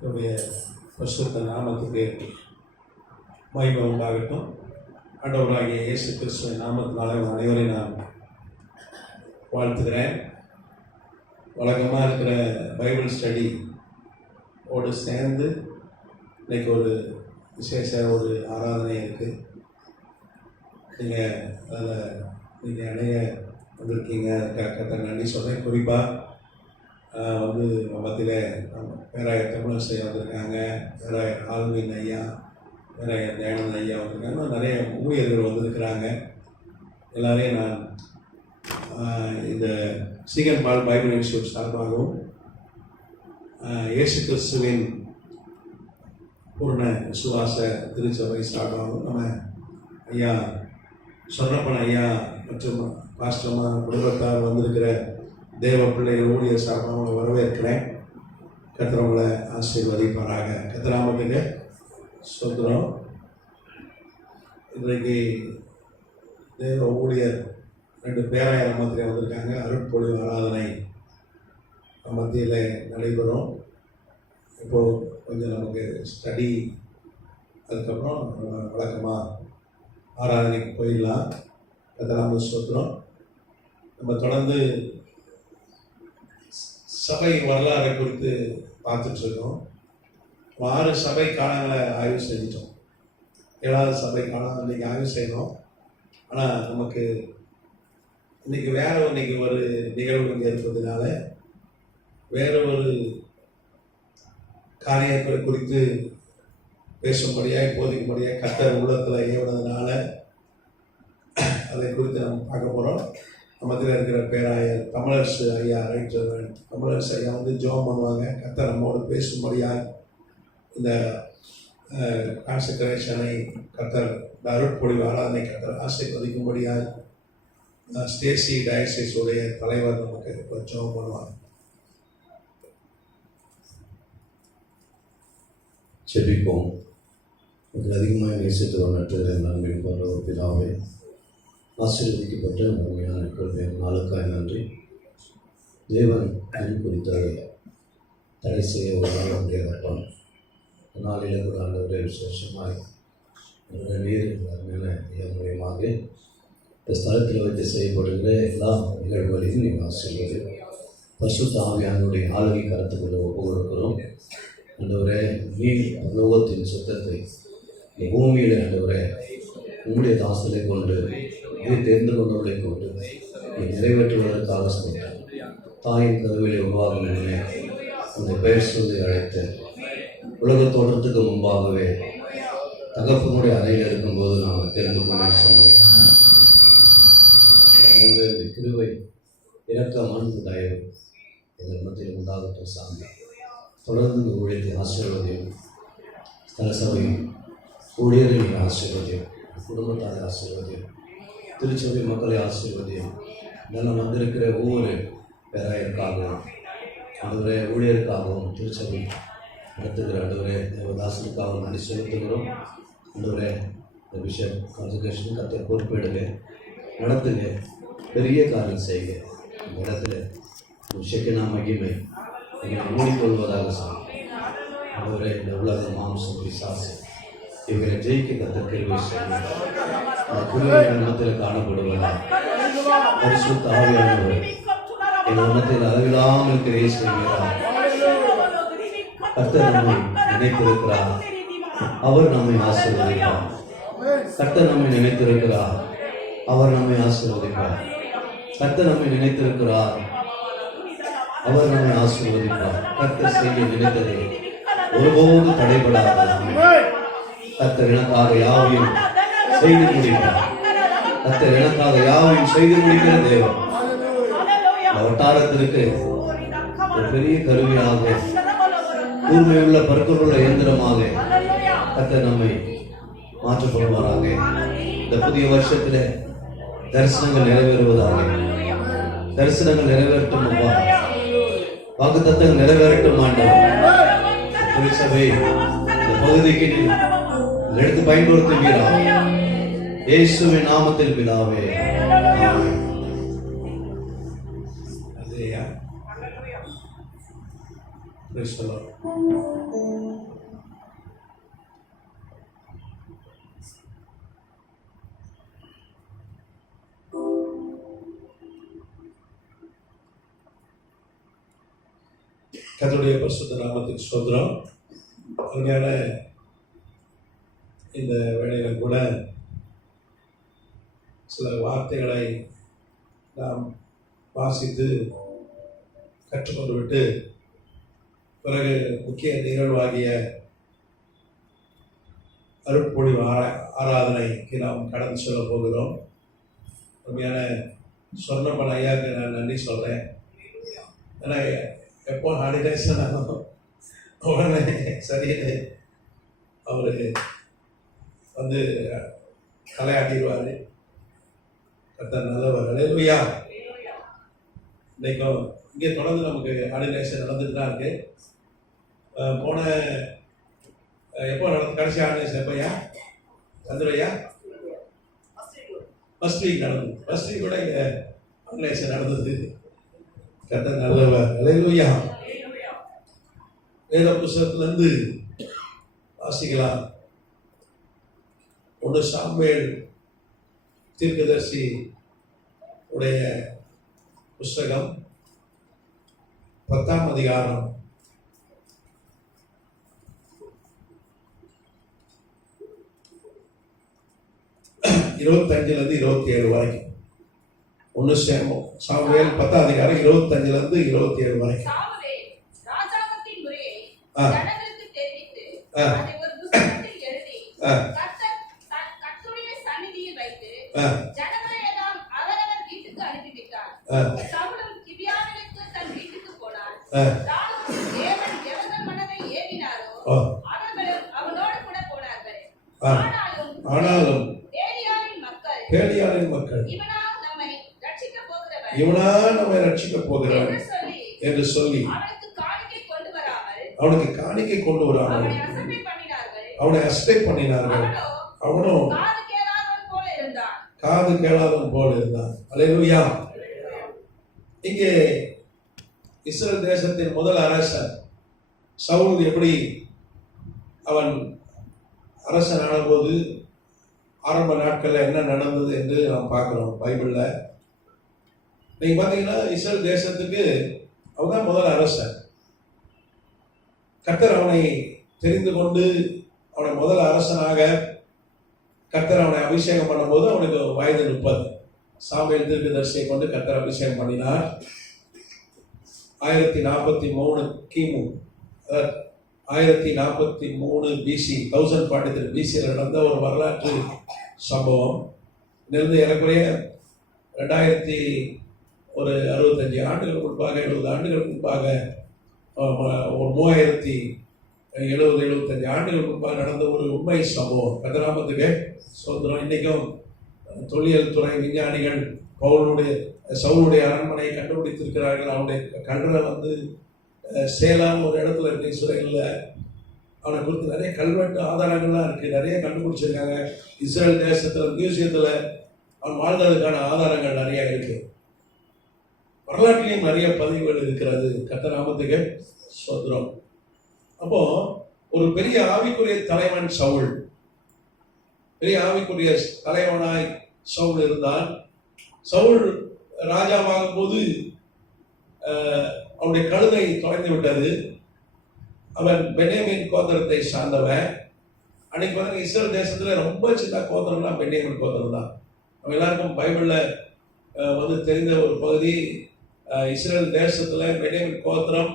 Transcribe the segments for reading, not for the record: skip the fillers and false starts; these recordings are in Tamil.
என்னுடைய பரிசுத்த நாமத்துக்கு மகிமை உண்டாகட்டும். ஆண்டவராகிய இயேசு கிறிஸ்துவின் நாமத்தினாலே அனைவரையும் நான் வாழ்த்துக்கிறேன். வழக்கமாக இருக்கிற பைபிள் ஸ்டடி ஓடு சேர்ந்து இன்றைக்கி ஒரு விசேஷ ஒரு ஆராதனை இருக்குது. நீங்கள் அதில் நீங்கள் அணைய வந்திருக்கீங்க, அதுக்காக நன்றி சொல்கிறேன். குறிப்பாக மத்தியில் பேராயர் தமிழரசை வந்திருக்காங்க, பேராயர் ஆல்வின் ஐயா, பேராயர் தயானந்த ஐயா வந்திருக்காங்க, நிறைய ஊழியர்கள் வந்திருக்கிறாங்க. எல்லாரையும் நான் இந்த சீகன் பால் பைபிள் இன்ஸ்டியூட் சார்பாகவும் இயேசு கிறிஸ்துவின் பூர்ண விசுவாச திருச்சபை சார்பாகவும் நம்ம ஐயா சொன்னப்பன் ஐயா மற்றும் பாஸ்டர்மா குடும்பத்தார் வந்திருக்கிற தேவ பிள்ளைகள் ஊழியர் சார்பாக அவங்களை வரவேற்கிறேன். கர்த்தரவங்களை ஆசீர்வதிப்பாராக. கர்த்தராமத்துக்கு சொல்கிறோம். இன்றைக்கு தேவ ஊழியர் 2 பேராயர் மாத்திரை வந்திருக்காங்க. அருட்பொழிவு ஆராதனை மத்தியில் நடைபெறும். இப்போது கொஞ்சம் நமக்கு ஸ்டடி, அதுக்கப்புறம் வழக்கமாக ஆராதனைக்கு போயிடலாம். கர்த்தராம சொல்கிறோம். நம்ம தொடர்ந்து சபை வரலாறை குறித்து பார்த்துட்ருக்கோம். 6 சபை காலங்களை ஆய்வு செஞ்சிட்டோம். 7வது சபை காலம் இன்றைக்கி ஆய்வு செய்யணும். ஆனால் நமக்கு இன்றைக்கி இன்னைக்கு ஒரு நிகழ்வு இங்கே இருப்பதுனால வேறு ஒரு காரியங்களை குறித்து பேசும்படியாக போதிக்கும்படியாக கர்த்தர் உள்ளத்தில் ஏவுனதுனால அதை குறித்து நம்ம பார்க்க போகிறோம். மத்தியில் இருக்கிற பேராயர் தமிழரசு ஐயா, ரைட் தமிழரசு ஐயா ஜெபம் பண்ணுவாங்க. கர்த்தர் நம்மோடு பேசும்படியாக இந்த கான்செக்ரேஷனை கர்த்தர் அருட்பொழிவு ஆராதனை கர்த்தர் ஆசீர்வதிக்கும்படியாக ஸ்டேசி டயசிஸ் உடைய தலைவர் நமக்கு ஜெபம் பண்ணுவாங்க. செபிப்போம். அதிகமாக நேசித்து வளர்த்துகிற நன்மையின் போன்ற ஒரு பிதாவை, ஆசீர்வதிக்கப்பட்ட உண்மையான கொள்கையின் நாளுக்காய் நன்றி. தேவன் என் குறித்ததை தடை செய்ய ஒரு நாள் முடியாதப்பா. நாளில் கூட ஆண்டவரே விசேஷமாய் நீர் மேலே மூலியமாக இந்த ஸ்தலத்தில் வைத்து செய்யப்படுகிற எல்லா நிகழ்வுகளையும் நீங்கள் ஆசீர்வதி. பரிசுத்த ஆவியானுடைய ஆளுகை கருத்துக்களை ஒப்புக் கொடுக்கிறோம். ஆண்டவரே, நீர் பரலோகத்தின் சுத்தத்தை பூமியில் ஆண்டவரே உங்களுடைய தாசலை கொண்டு நீ தெரிந்து கொண்டவர்களை கொண்டு நீ நிறைவேற்றுவதற்காக சொன்னார். தாயின் கருவிலை உருவாகும் முன்னே அந்த பெயர் சொல்லி அழைத்து உலக தோற்றத்துக்கு முன்பாகவே தகப்பனுடைய அறையில் இருக்கும்போது நாம் தெரிந்து கொண்டே சொன்னோம். கிருபை, இரக்கம், அன்பு, தயவு எங்கள் மத்தியில் உண்டாகட்டும் சாமி. தொடர்ந்து இந்த ஊழியத்தை ஆசீர்வதியும், ஸ்தல சபையும் ஊழியர்களின் ஆசீர்வதியும், குடும்பத்தாரை ஆசீர்வதியும், திருச்சபை மக்களை ஆசீர்வதியும். இதெல்லாம் வந்திருக்கிற ஒவ்வொரு பேராயருக்காகவும் ஆண்டவரே ஊழியருக்காகவும் திருச்சபை நடத்துகிற ஆண்டவரே தேவதாசனுக்காகவும் நன்றி செலுத்துகிறோம். ஆண்டவரே இந்த விஷயம் கான்சன்ட்ரேஷன் கற்று பொறுப்பேடுங்க, நடத்துங்க, பெரிய காரியம் செய்யுங்க. இந்த இடத்துல விஷயக்கினா மகிமை எங்களை மூடிக்கொள்வதாக சாமி. ஆண்டவரே இந்த உலக மாம்சம் பிசாசு இவங்களை ஜெயிக்க கத்த கிருபை செய்யுங்க. மத்தியில் காணப்படுவதா பரிசுத்த ஆவியானவர் எங்கள் மத்தியில் அளவில்லாமல் கிரியை செய்கிறார். கர்த்தர் நம்மை நினைத்திருக்கிறார், அவர் நம்மை ஆசீர்வதிப்பார். கர்த்தர் நம்மை நினைத்திருக்கிறார், அவர் நம்மை ஆசீர்வதிப்பார். கர்த்தர் நம்மை நினைத்திருக்கிறார், அவர் நம்மை ஆசீர்வதிப்பார். கர்த்தர் செய்ய நினைத்ததை ஒருபோது தடைபடாத கர்த்தர் எனக்காக யாவையும் செய்து முடிப்பார். கர்த்தர் எனக்காக யாவையும் செய்து முடிக்கிற தேவன் வட்டாரத்திற்கு ஒரு பெரிய கருவியாக, கூர்மையுள்ள பருக்குள்ள இயந்திரமாக கர்த்தர் நம்மை மாற்றப்படுவாராக. இந்த புதிய வருஷத்தில் தரிசனங்கள் நிறைவேறுவதாக. தரிசனங்கள் நிறைவேறட்டும் அப்பா, வாக்குத்தத்தங்கள் நிறைவேறட்டும் ஆண்டவர். திருச்சபை இந்த பகுதிக்கு எடுத்து பயன்படுத்துவீரா இயேசுவின் நாமத்தில் பிதாவே. Praise the Lord. கர்த்தருடைய பரிசுத்த நாமத்துக்கு ஸ்தோத்திரம். அருமையான இந்த வேளையில கூட சில வார்த்தைகளை நாம் வாசித்து கற்றுக்கொண்டு விட்டு பிறகு முக்கிய நிகழ்வாகிய அருட்பொழிவு ஆராதனைக்கு நாம் கடந்து செல்ல போகிறோம். அருமையான சொன்னப்பன் ஐயாவுக்கு நான் நன்றி சொல்கிறேன். ஏன்னா எப்போ ஹாலிடேஸ் உடனே சரியில்லை அவர் வந்து தலையாட்டிடுவார். கர்த்தர் நல்லவர். அல்லேலூயா. இன்னைக்கும் இங்கே தொடர்ந்து நமக்கு ஹாலிடேஸ் நடந்துட்டு தான் இருக்கு. போன எப்போ நடந்து கடைசி ஹாலிடேஸ் எப்பையா சந்திரையா ஃபர்ஸ்ட் வீக் நடந்தது. ஃபர்ஸ்ட் வீக் கூட இங்கே ஹாலிடேஸ் நடந்தது. கர்த்தர் நல்லவர். அல்லேலூயா. வேத புஸ்தகத்திலிருந்து வாசிக்கலாம். 1 சாமுவேல் தீர்க்கதரிசி உடைய புஸ்தகம் 10ஆம் அதிகாரம் 25 27 வரைக்கும். 1 சாமுவேல் 10ஆம் அதிகாரம் 25 27 வரைக்கும். ராஜாங்கத்தின் முறையை ஜனங்களுக்கு தெரிவித்து அதை ஒரு புத்தகத்தில் எழுதி கர்த்தருடைய சந்நிதியில் வைத்து ஜனங்களை எல்லாம் அவரவர் வீட்டுக்கு அனுப்பிவிட்டார். சவுலும் கிபியாவிற்கு தன் வீட்டுக்கு போனார். தேவன் எவர்கள் மனதை ஏவினாரோ அவர்களும் அவனோடு கூட போனார்கள். ஆனாலும் பேலியாளின் மக்கள் இவனா நம்மை ரட்சிக்கப் போகிறவன் என்று சொல்லி அவனுக்கு காணிக்கை கொண்டு வராமல் அவனை அசட்டை பண்ணினார்கள். அவனோ காது கேளாதவன் போல இருந்தான். அல்லேலூயா. இங்கே இஸ்ரவேல் தேசத்தின் முதல் அரசன் சவுல் எப்படி அவன் அரசன் ஆனபோது ஆரம்ப நாட்களில் என்ன நடந்தது என்று நாம் பார்க்கிறோம் பைபிள்ல. நீங்க பார்த்தீங்கன்னா இஸ்ரவேல் தேசத்துக்கு அவன் தான் முதல் அரசன். கர்த்தர் அவனை தெரிந்து கொண்டு அவனை முதல் அரசனாக கர்த்தர் அவனை அபிஷேகம் பண்ணும்போது அவனுக்கு வயது 30. சாமுவேல் தீர்க்கதரிசியை கொண்டு கர்த்தர் அபிஷேகம் பண்ணினார். 1043 கிமு 1043 பிசி 1043 பிசியில் நடந்த ஒரு வரலாற்று சம்பவம். இதிலிருந்து ஏறக்குறைய 2065 ஆண்டுகள் முன்பாக 70 ஆண்டுகள் முன்பாக ஒரு 3075 ஆண்டுகள் முன்பாக நடந்த ஒரு உண்மை சம்பவம். கர்த்தராமத்துக்கு சோதரம். இன்னைக்கும் தொல்லியல் துறை விஞ்ஞானிகள் சவுலுடைய அரண்மனையை கண்டுபிடித்திருக்கிறார்கள். அவனுடைய கல்றை வந்து சேலம் ஒரு இடத்துல இருக்கு இஸ்ரேலில். அவனை குறித்து நிறைய கல்வெட்டு ஆதாரங்கள்லாம் இருக்கு. நிறைய கண்டுபிடிச்சிருக்காங்க. இஸ்ரேல் தேசத்தில் மியூசியத்தில் அவன் வாழ்ந்ததுக்கான ஆதாரங்கள் நிறைய இருக்கு. வரலாற்றிலையும் நிறைய பதிவுகள் இருக்கிறது. கர்த்தராமத்துக்கு சோதரம். அப்போ ஒரு பெரிய ஆவிக்குரிய தலைவன் சவுல், பெரிய ஆவிக்குரிய தலைவனாய் சவுல் இருந்தான். சவுல் ராஜாவாகும் போது அவனுடைய கழுதை தொலைந்து விட்டது. அவன் பென்யமீன் கோத்திரத்தை சார்ந்தவன். அன்னைக்கு வந்து இஸ்ரேல் தேசத்துல ரொம்ப சின்ன கோத்திரம்னா பென்யமீன் கோத்திரம் தான். நம்ம எல்லாருக்கும் பைபிள்ல வந்து தெரிந்த ஒரு பகுதி. இஸ்ரேல் தேசத்துல பென்யமீன் கோத்திரம்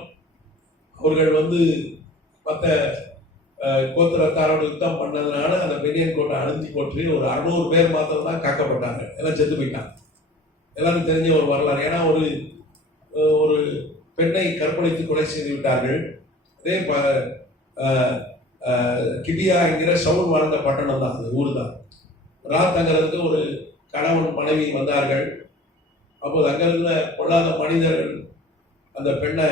அவர்கள் வந்து மற்ற கோத்திரத்தாரோட யுத்தம் பண்ணதுனால அந்த பென்யமீன் கோட்டை அழுத்தி போட்டு ஒரு 600 பேர் மாத்திரம் தான் காக்கப்பட்டாங்க. எல்லாம் செத்து போயிட்டாங்க. எல்லாரும் தெரிஞ்ச ஒரு வரலாறு. ஏன்னா ஒரு பெண்ணை கற்பழித்து கொலை செய்து விட்டார்கள். அதே கிபியா என்கிற சவுல் வாழ்ந்த பட்டணம் தான், அந்த ஊர் தான். தங்கிறதுக்கு ஒரு கணவன் மனைவி வந்தார்கள். அப்போது அங்கிருந்த பொல்லாத மனிதர்கள் அந்த பெண்ணை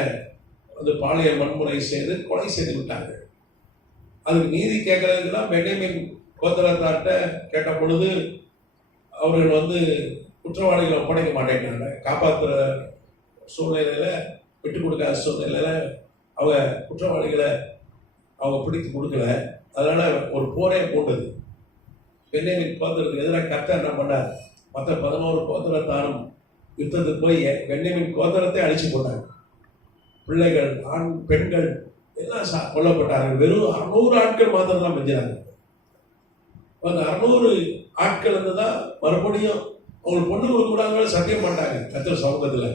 வந்து பாலியல் வன்முறை செய்து கொலை செய்து விட்டார்கள். அதுக்கு நீதி கேட்கறதுக்கு தான் பென்யமீன் கோத்திரத்தார்ட்ட கேட்ட பொழுது அவர்கள் வந்து குற்றவாளிகளை ஒப்படைக்க மாட்டேங்கிறாங்க. காப்பாற்றுற சூழ்நிலையில, விட்டு கொடுக்காத சூழ்நிலையில அவங்க குற்றவாளிகளை அவங்க பிடித்து கொடுக்கல. அதனால ஒரு போரே போட்டது. பென்யமீன் கோத்திரத்துக்கு எதிராக கர்த்தர் என்ன பண்ணார்? மற்ற 11 கோத்திரத்தாரும் யுத்தத்துக்கு போய் பென்யமீன் கோத்திரத்தை அழிச்சு போட்டாங்க. பிள்ளைகள், ஆண், பெண்கள் எல்லாம் கொல்லப்பட்டார்கள். வெறும் 600 ஆட்கள் மாத்திரம் தான் மிஞ்சினாங்க. அந்த 600 ஆட்கள் தான் மறுபடியும் அவங்களுக்கு பொண்ணு கொடுக்க கூடாதுன்னு சத்தியம் பண்ணிட்டாங்க. கர்த்தர் சமூகத்தில்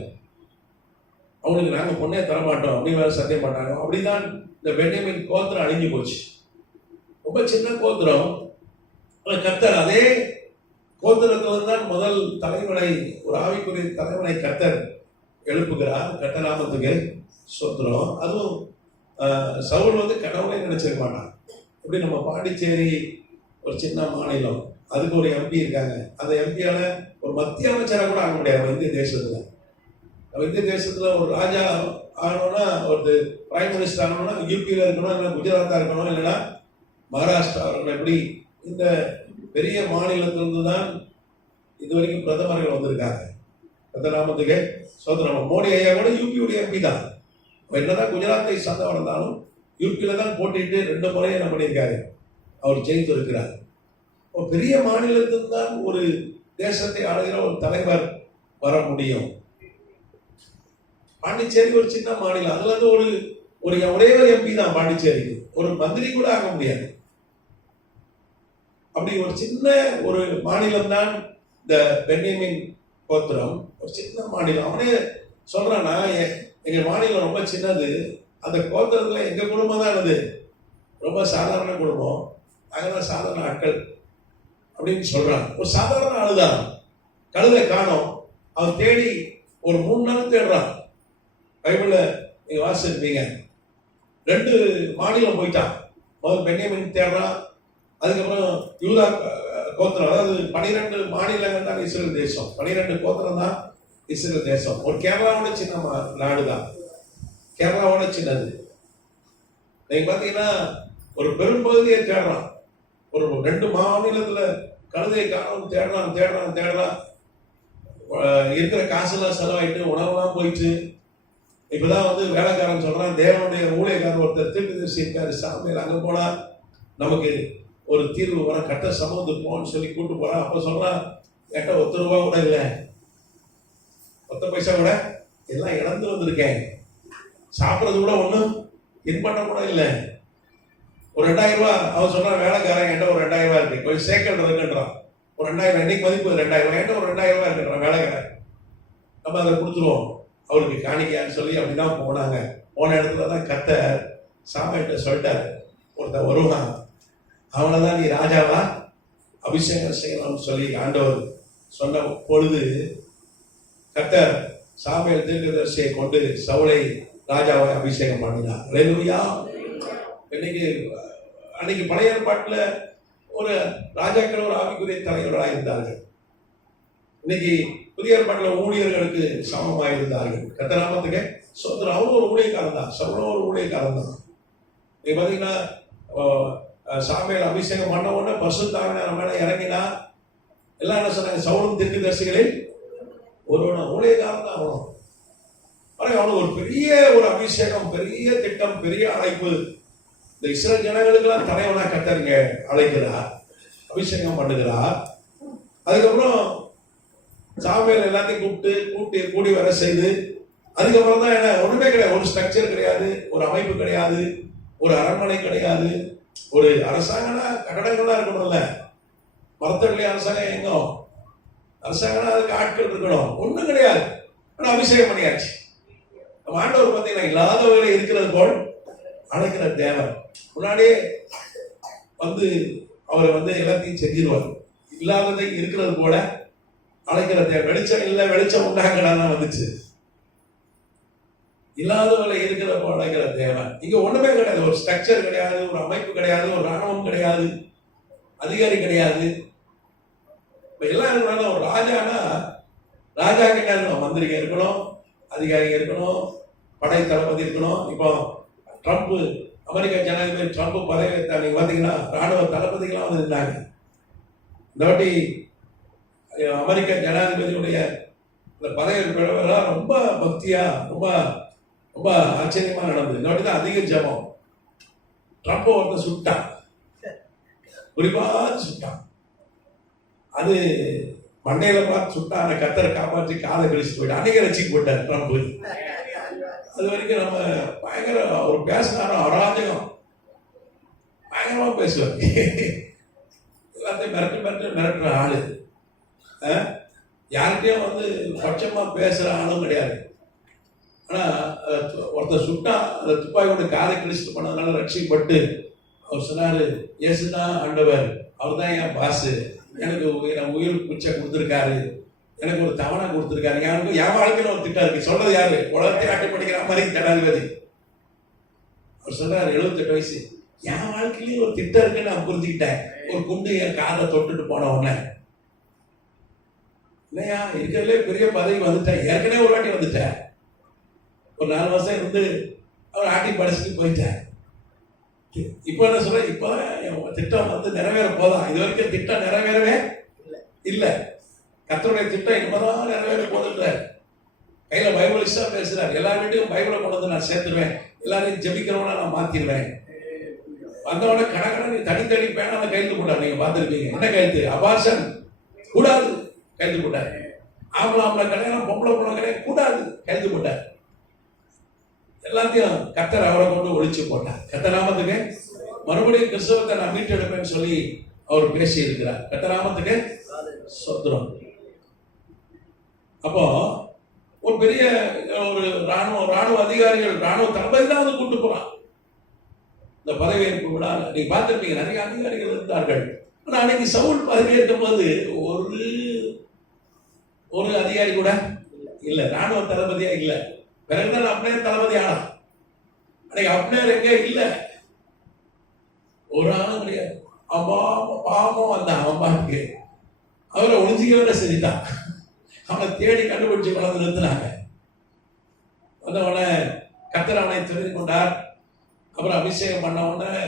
அவங்களுக்கு நாங்கள் பொண்ணே தரமாட்டோம் அப்படின்னு வேற சத்தியம் பண்ணாங்க. அப்படிதான் இந்த பென்யமீன் கோத்திரம் அழிஞ்சு போச்சு. ரொம்ப சின்ன கோத்திரம். கர்த்தர் அதே கோத்திரத்தில் தான் முதல் தலைவனை, ஒரு ஆவிக்குரிய தலைவனை கர்த்தர் எழுப்புகிறார். கர்த்தநாமத்துக்கு ஸ்தோத்திரம். அதுவும் சவுல் கடவுளை நினைச்சிருக்க மாட்டான். இப்படி நம்ம பாண்டிச்சேரி ஒரு சின்ன மாநிலம், அதுக்கு ஒரு எம்பி இருக்காங்க. அந்த எம்பியால ஒரு மத்திய அமைச்சராக கூட ஆக முடியாது இந்திய தேசத்துல. இந்திய தேசத்துல ஒரு ராஜா ஆகணும்னா, ஒரு பிரைம் மினிஸ்டர் ஆகணும்னா யூபியில இருக்கணும், இல்லை குஜராத்தா இருக்கணும், இல்லைன்னா மகாராஷ்டிரா இருக்கணும். இப்படி இந்த பெரிய மாநிலத்திலிருந்து தான் இதுவரைக்கும் பிரதமர்கள் வந்திருக்காங்க. கர்த்தநாமத்துக்கு ஸ்தோத்திரம். மோடி ஐயா கூட யூபியுடைய எம்பி தான். என்னதான் குஜராத்தை சார்ந்தவர் இருந்தாலும் யூபியில தான் போட்டிட்டு 2 முறை என்ன பண்ணியிருக்காரு, அவர் ஜெயித்து இருக்கிறார். பெரிய மாநிலத்தில் தான் ஒரு தேசத்தை ஆளுகிற ஒரு தலைவர் வர முடியும். பாண்டிச்சேரி ஒரு சின்ன மாநிலம். அதுல இருந்து ஒரே ஒரு எம்பி தான் பாண்டிச்சேரிக்கு. ஒரு மந்திரி கூட ஆக முடியாது. அப்படி ஒரு சின்ன ஒரு மாநிலம் தான் இந்த பென்யமீன் கோத்திரம். ஒரு சின்ன மாநிலம். அவனே சொல்றானா, எங்க மாநிலம் ரொம்ப சின்னது, அந்த கோத்திரத்துல எங்க குடும்பம் தான் அது ரொம்ப சாதாரண குடும்பம், நாங்கதான் சாதாரண ஆட்கள் அப்படின்னு சொல்றான். ஒரு சாதாரண ஆளுதான். கழுதை காணோம். அவன் தேடி ஒரு 3 நாள் தேடுறான். பைபிள்ல நீங்க வாசிச்சிருப்பீங்க. 2 மாநிலம் போயிட்டான். முதல் பென்யமீன் தேடுறான். அதுக்கப்புறம் யூதா கோத்திரம், அதாவது 12 மாநிலங்கள் தான் இஸ்ரேல் தேசம். 12 கோத்திரம் தான் இஸ்ரேல் தேசம். ஒரு கேரளாவோட சின்ன நாடு தான். கேரளாவோட சின்னது. நீங்க பாத்தீங்கன்னா ஒரு பெரும்பகுதியை தேடுறான். ஒரு 2 மாநிலத்துல கழுதையை காணும். தேடுறான். இருக்கிற காசுலாம் செலவாயிட்டு, உணவுலாம் போயிட்டு. இப்பதான் வேலைக்காரன் சொல்றான், தேவனுடைய ஊழியக்காரன் ஒருத்தர் தீர்க்கதரிசி இருக்காரு சாமியார், அங்க போனா நமக்கு ஒரு தீர்வு வர, கட்ட சமூகத்துக்கு போன்னு சொல்லி கூட்டு போறான். அப்ப சொல்றான், என்கிட்ட 1 ரூபா கூட இல்லை, 10 பைசா கூட எல்லாம் இழந்து வந்திருக்கேன், சாப்பிட்றது கூட ஒன்றும் தின்பண்டம் கூட இல்லை. ஒரு 2000 ரூபா அவன் சொல்றான், வேலைக்காரன் என்கிட்ட ஒரு 2000 ரூபா இருக்கு, கொஞ்சம் சேக்கல் இருக்குன்றான். ஒரு 2000, இன்னைக்கு மதிப்பு 2000 ரூபாய், என்கிட்ட ஒரு 2000 ரூபாய் இருக்குன்றான் வேலைக்காரன். நம்ம அதை கொடுத்துருவோம் அவருக்கு காணிக்கான்னு சொல்லி. அப்படிதான் போனாங்க. போன இடத்துல தான் கர்த்தர் சாமியார்ட்ட சொல்லிட்டாரு, ஒருத்தன் வருவான், அவனைதான் நீ ராஜாவா அபிஷேகம் செய்யணும்னு சொல்லி ஆண்டவர் சொன்ன பொழுது கர்த்தர் சாமுவேல் தீர்க்கதரிசியை கொண்டு சவுலை ராஜாவை அபிஷேகம் பண்ணினார். அல்லேலூயா. அன்னைக்கு பழைய ஏற்பாட்டுல ஒரு ராஜாக்கள் ஒரு ஆவிக்குரிய தலைவர்களாக இருந்தார்கள். இன்னைக்கு புதிய ஏற்பாட்டில் ஊழியர்களுக்கு சமமாக இருந்தார்கள். கர்த்தநாமத்துக்கு ஸ்தோத்திரம். அவரும் ஒரு ஊழியக்காரன் தான், சவுலும் ஒரு ஊழியக்காரன் தான். நீங்க பாத்தீங்கன்னா சாமுவேல் அபிஷேகம் பண்ண உடனே பரிசுத்த ஆவியானவர் மேல இறங்கினா எல்லாம் என்ன சொன்னாங்க, சவுலும் தீர்க்கதரிசிகளில் ஒருவன் ஊழியக்காரன் தான் அவனும். அவனுக்கு ஒரு பெரிய ஒரு அபிஷேகம், பெரிய திட்டம், பெரிய அழைப்பு. இந்த இஸ்ரேல் ஜனங்களுக்கெல்லாம் தலைவனா கர்த்தருங்க அழைக்கிறார், அபிஷேகம் பண்ணுகிறார். அதுக்கப்புறம் சாமுவேல் எல்லாத்தையும் கூடி வர செய்து, அதுக்கப்புறம் தான் என்ன, ஒண்ணுமே கிடையாது. ஒரு ஸ்ட்ரக்சர் கிடையாது, ஒரு அமைப்பு கிடையாது, ஒரு அரண்மனை கிடையாது. ஒரு அரசாங்கம்னா கட்டடங்கள்லாம் இருக்கணும்ல, மரத்தடிலே அரசாங்கம் எங்கோ அரசாங்கம்னா அதுக்கு ஆட்கள் இருக்கணும், ஒண்ணும் கிடையாது. ஆனா அபிஷேகம் பண்ணியாச்சு. நம்ம ஆண்டவர் பார்த்தீங்கன்னா இல்லாதவர்களை இருக்கிறது போல் அழைக்கிற தேவன். முன்னாடியே அவரை எல்லாத்தையும் செஞ்சிருவார். இல்லாததை இருக்கிறது போல அழைக்கிற தேவன். வெளிச்சம் இல்லை, வெளிச்சம் உண்டாங்கடாதான் வந்துச்சு. இல்லாதவர்களை இருக்கிற போல அழைக்கிற தேவன். இங்க ஒண்ணுமே கிடையாது. ஒரு ஸ்ட்ரக்சர் கிடையாது, ஒரு அமைப்பு கிடையாது, ஒரு ராணுவம் கிடையாது, அதிகாரி கிடையாது. எல்லாம் இருக்கணும். ஒரு ராஜானா ராஜா கிட்ட இருக்கணும், மந்திரிங்க இருக்கணும், அதிகாரிங்க இருக்கணும், படை தளபதி இருக்கணும். இப்போ ட்ரம்ப், அமெரிக்க ஜனாதிபதி ட்ரம்ப் பதவி நீங்க பாத்தீங்கன்னா ராணுவ தளபதிகளாம் இருந்தாங்க. இந்த வாட்டி அமெரிக்க ஜனாதிபதியுடைய பதவி பெறவெல்லாம் ரொம்ப பக்தியா, ரொம்ப ரொம்ப ஆச்சரியமா நடந்தது. இந்த வாட்டி தான் அதிக ஜெபம். ட்ரம்ப் ஒருத்தன் சுட்டான், குறிப்பா சுட்டான். அது மண்டையில பார்த்து சுட்டான். அந்த கத்தரை காப்பாற்றி காதை கழிச்சு போயிட்டு அன்னைக்கு ரசிக்க போட்டார் ட்ரம்ப். அது வரைக்கும் நம்ம பயங்கர அவர் பேசினாரோ அராஜகம், பயங்கரமா பேசுவார். எல்லாத்தையும் மிரட்டுற ஆளு. யார்கிட்டயும் வந்து பட்சமா பேசுற ஆளும் கிடையாது. ஆனா ஒருத்தர் சுட்டா அந்த துப்பாக்கி கொண்டு காதை கிழிச்சிட்டு பண்ணதுனால ரட்சிக்கப்பட்டு அவர் சொன்னாரு, இயேசுதான் ஆண்டவர், அவர் தான் என் பாசு, எனக்கு உயிர் பிச்சை கொடுத்துருக்காரு, எனக்கு ஒரு தவணை கொடுத்துருக்காரு. யாருக்கும் என் வாழ்க்கையில ஒரு திட்டம் இருக்கு. சொல்றது யாரு? உலகத்தை ஆட்டி படிக்கிற மாதிரி ஜனாதிபதி. அவர் சொல்றாரு 78 வயசு, என் வாழ்க்கையிலேயே ஒரு திட்டம் இருக்குன்னு நான் புரிஞ்சுக்கிட்டேன். ஒரு குண்டு என் காதை தொட்டுட்டு போன உடனே இல்லையா இருக்கிறதுலே பெரிய பதவி வந்துட்டேன். ஏற்கனவே ஒரு வாட்டி வந்துட்டேன். ஒரு 4 வருஷம் இருந்து அவர் ஆட்டி படிச்சுட்டு போயிட்டேன். இப்ப என்ன சொல்ற, இப்ப திட்டம் வந்து நிறைவேற போதான். இது வரைக்கும் திட்டம் நிறைவேறவே இல்லை. கர்த்தருடைய திட்டம் இனிமேதான் நிறைவேற போதுன்ற கையில பைபிளிஸ்டா பேசுறாரு. எல்லா வீட்டுக்கும் பைபிளை கொண்டு வந்து நான் சேர்த்துருவேன், எல்லாரையும் ஜெபிக்கிறவனா நான் மாத்திடுவேன். வந்தவன கடற்கடை நீ தனி பேனா கையெழுத்து போட்டார். நீங்க பார்த்துருப்பீங்க. என்ன கையெழுத்து? அபார்ஷன் கூடாது கையெழுத்து போட்டார். ஆம்பளை கல்யாணம், பொம்பளை கல்யாணம் கூடாது கையெழுத்து போட்டார். எல்லாத்தையும் கர்த்தர் அவரை கொண்டு ஒழிச்சு போட்டார். கர்த்தராமத்துக்கு மறுபடியும் கிறிஸ்தவத்தை நான் மீட்டெடுப்பேன்னு சொல்லி அவர் பேசி இருக்கிறார். கர்த்தராமத்துக்கு சொத்துறோம். அப்போ ஒரு பெரிய ஒரு ராணுவ அதிகாரிகள், ராணுவ தளபதி தான் வந்து கூட்டு போறான் இந்த பதவியேற்பு விழா. நீங்க பார்த்திருப்பீங்க, நிறைய அதிகாரிகள் இருந்தார்கள். ஆனா அன்னைக்கு சவுல் பதவியேற்கும் போது ஒரு அதிகாரி கூட இல்ல, ராணுவ தளபதியா இல்ல. பிறகுதான் அப்னேர் தளபதி ஆனா. அன்னைக்கு அப்னேர் எங்க இல்ல, ஒரு ஆளும் கிடையாது. பாவம் வந்தான் அவன் பாட்டுக்கு. அவரை ஒளிஞ்சிக்கவே செஞ்சுட்டான். அவனை தேடி கண்டுபிடிச்சு கொண்டு நிறுத்தினாங்க. வந்தவொடனே கர்த்தர் அவனை தெரிந்து கொண்டார். அப்புறம் அபிஷேகம் பண்ண உடனே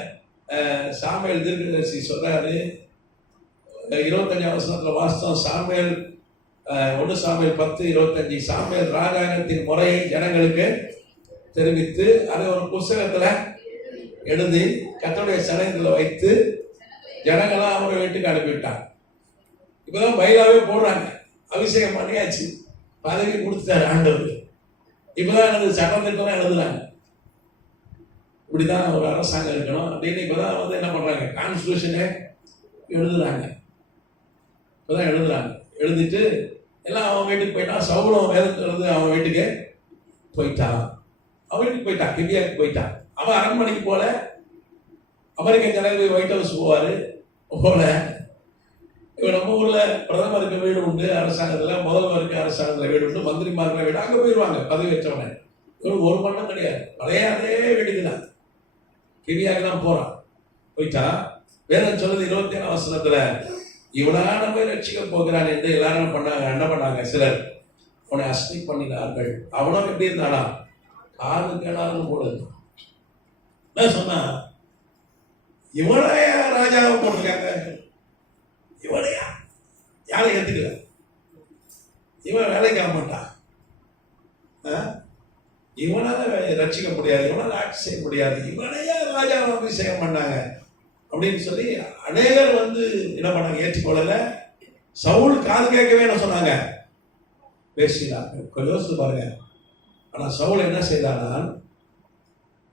சாமுவேல் தீர்க்கதரிசி சொல்றாரு, 25ஆம் வசனத்துல வாஸ்தவம். சாமுவேல் 1 சாமுவேல் 10:25 சாமுவேல் ராஜாங்கத்தின் முறையை ஜனங்களுக்கு தெரிவித்து அதை ஒரு புஸ்தகத்துல எழுதி கர்த்தருடைய சன்னதியில வைத்து ஜனங்களாம் அவரை வீட்டுக்கு அனுப்பிவிட்டாங்க. இப்பதான் பைலாவே போடுறாங்க. அபிஷேகம் பண்ணியாச்சு, பதவி கொடுத்துட்டாரு ஆண்டவர். இப்பதான் எனது சட்டத்திட்டம் எழுதுறாங்க. இப்படிதான் ஒரு அரசாங்கம் இருக்கணும் அப்படின்னு இப்பதான் வந்து என்ன பண்றாங்க, கான்ஸ்டியூஷனே எழுதுறாங்க. இப்பதான் எழுதிட்டு எல்லாம் அவன் வீட்டுக்கு போயிட்டான். சவுலும் வேதத்துறது அவன் வீட்டுக்கு போயிட்டான். அவன் வீட்டுக்கு போயிட்டான், கிபியாவுக்கு போயிட்டான். அவன் அரண்மனைக்கு போல, அமெரிக்க ஜனாதிபதி ஒயிட் ஹவுஸ் போவாரு போல. இப்போ நம்ம ஊர்ல பிரதமருக்கு வீடு உண்டு அரசாங்கத்துல, முதல்வருக்கு அரசாங்கத்துல வீடு உண்டு, மந்திரிமார்களை வீடு, அங்க போயிடுவாங்க பதவி வச்சவனே. இவனுக்கு ஒரு மண்ணும் கிடையாது, பழைய அதே வீடுக்கு தான். கிபியாக தான் போறான். போயிட்டா வேதம் சொல்லுது 27ஆம் வசனத்துல, இவனான போய் ரட்சிக்க போகிறான் என்று எல்லாரும் பண்ணாங்க. என்ன பண்ணாங்க? சிலர் அவனை அஸ்தி பண்ணினார்கள். அவனும் எப்படி இருந்தானா? காது கேளாலும் போல இருந்தான். என்ன சொன்னா, இவனையா ராஜாவை போட்டிருக்காங்க, இவனையா யாரை ஏத்துக்கல, இவன் வேலைக்கு ஆக மாட்டான், இவனால ரட்சிக்க முடியாது, இவனால ஆட்சி செய்ய முடியாது, இவனையா ராஜாவை அபிஷேகம் பண்ணாங்க அப்படின்னு சொல்லி அநேகர் வந்து என்ன பண்ணாங்க, ஏற்றுக்கொள்ளல. சவுல் காது கேட்கவே என்ன சொன்னாங்க, பேசினாங்க. யோசித்து பாருங்க. ஆனா சவுல் என்ன செய்தானா,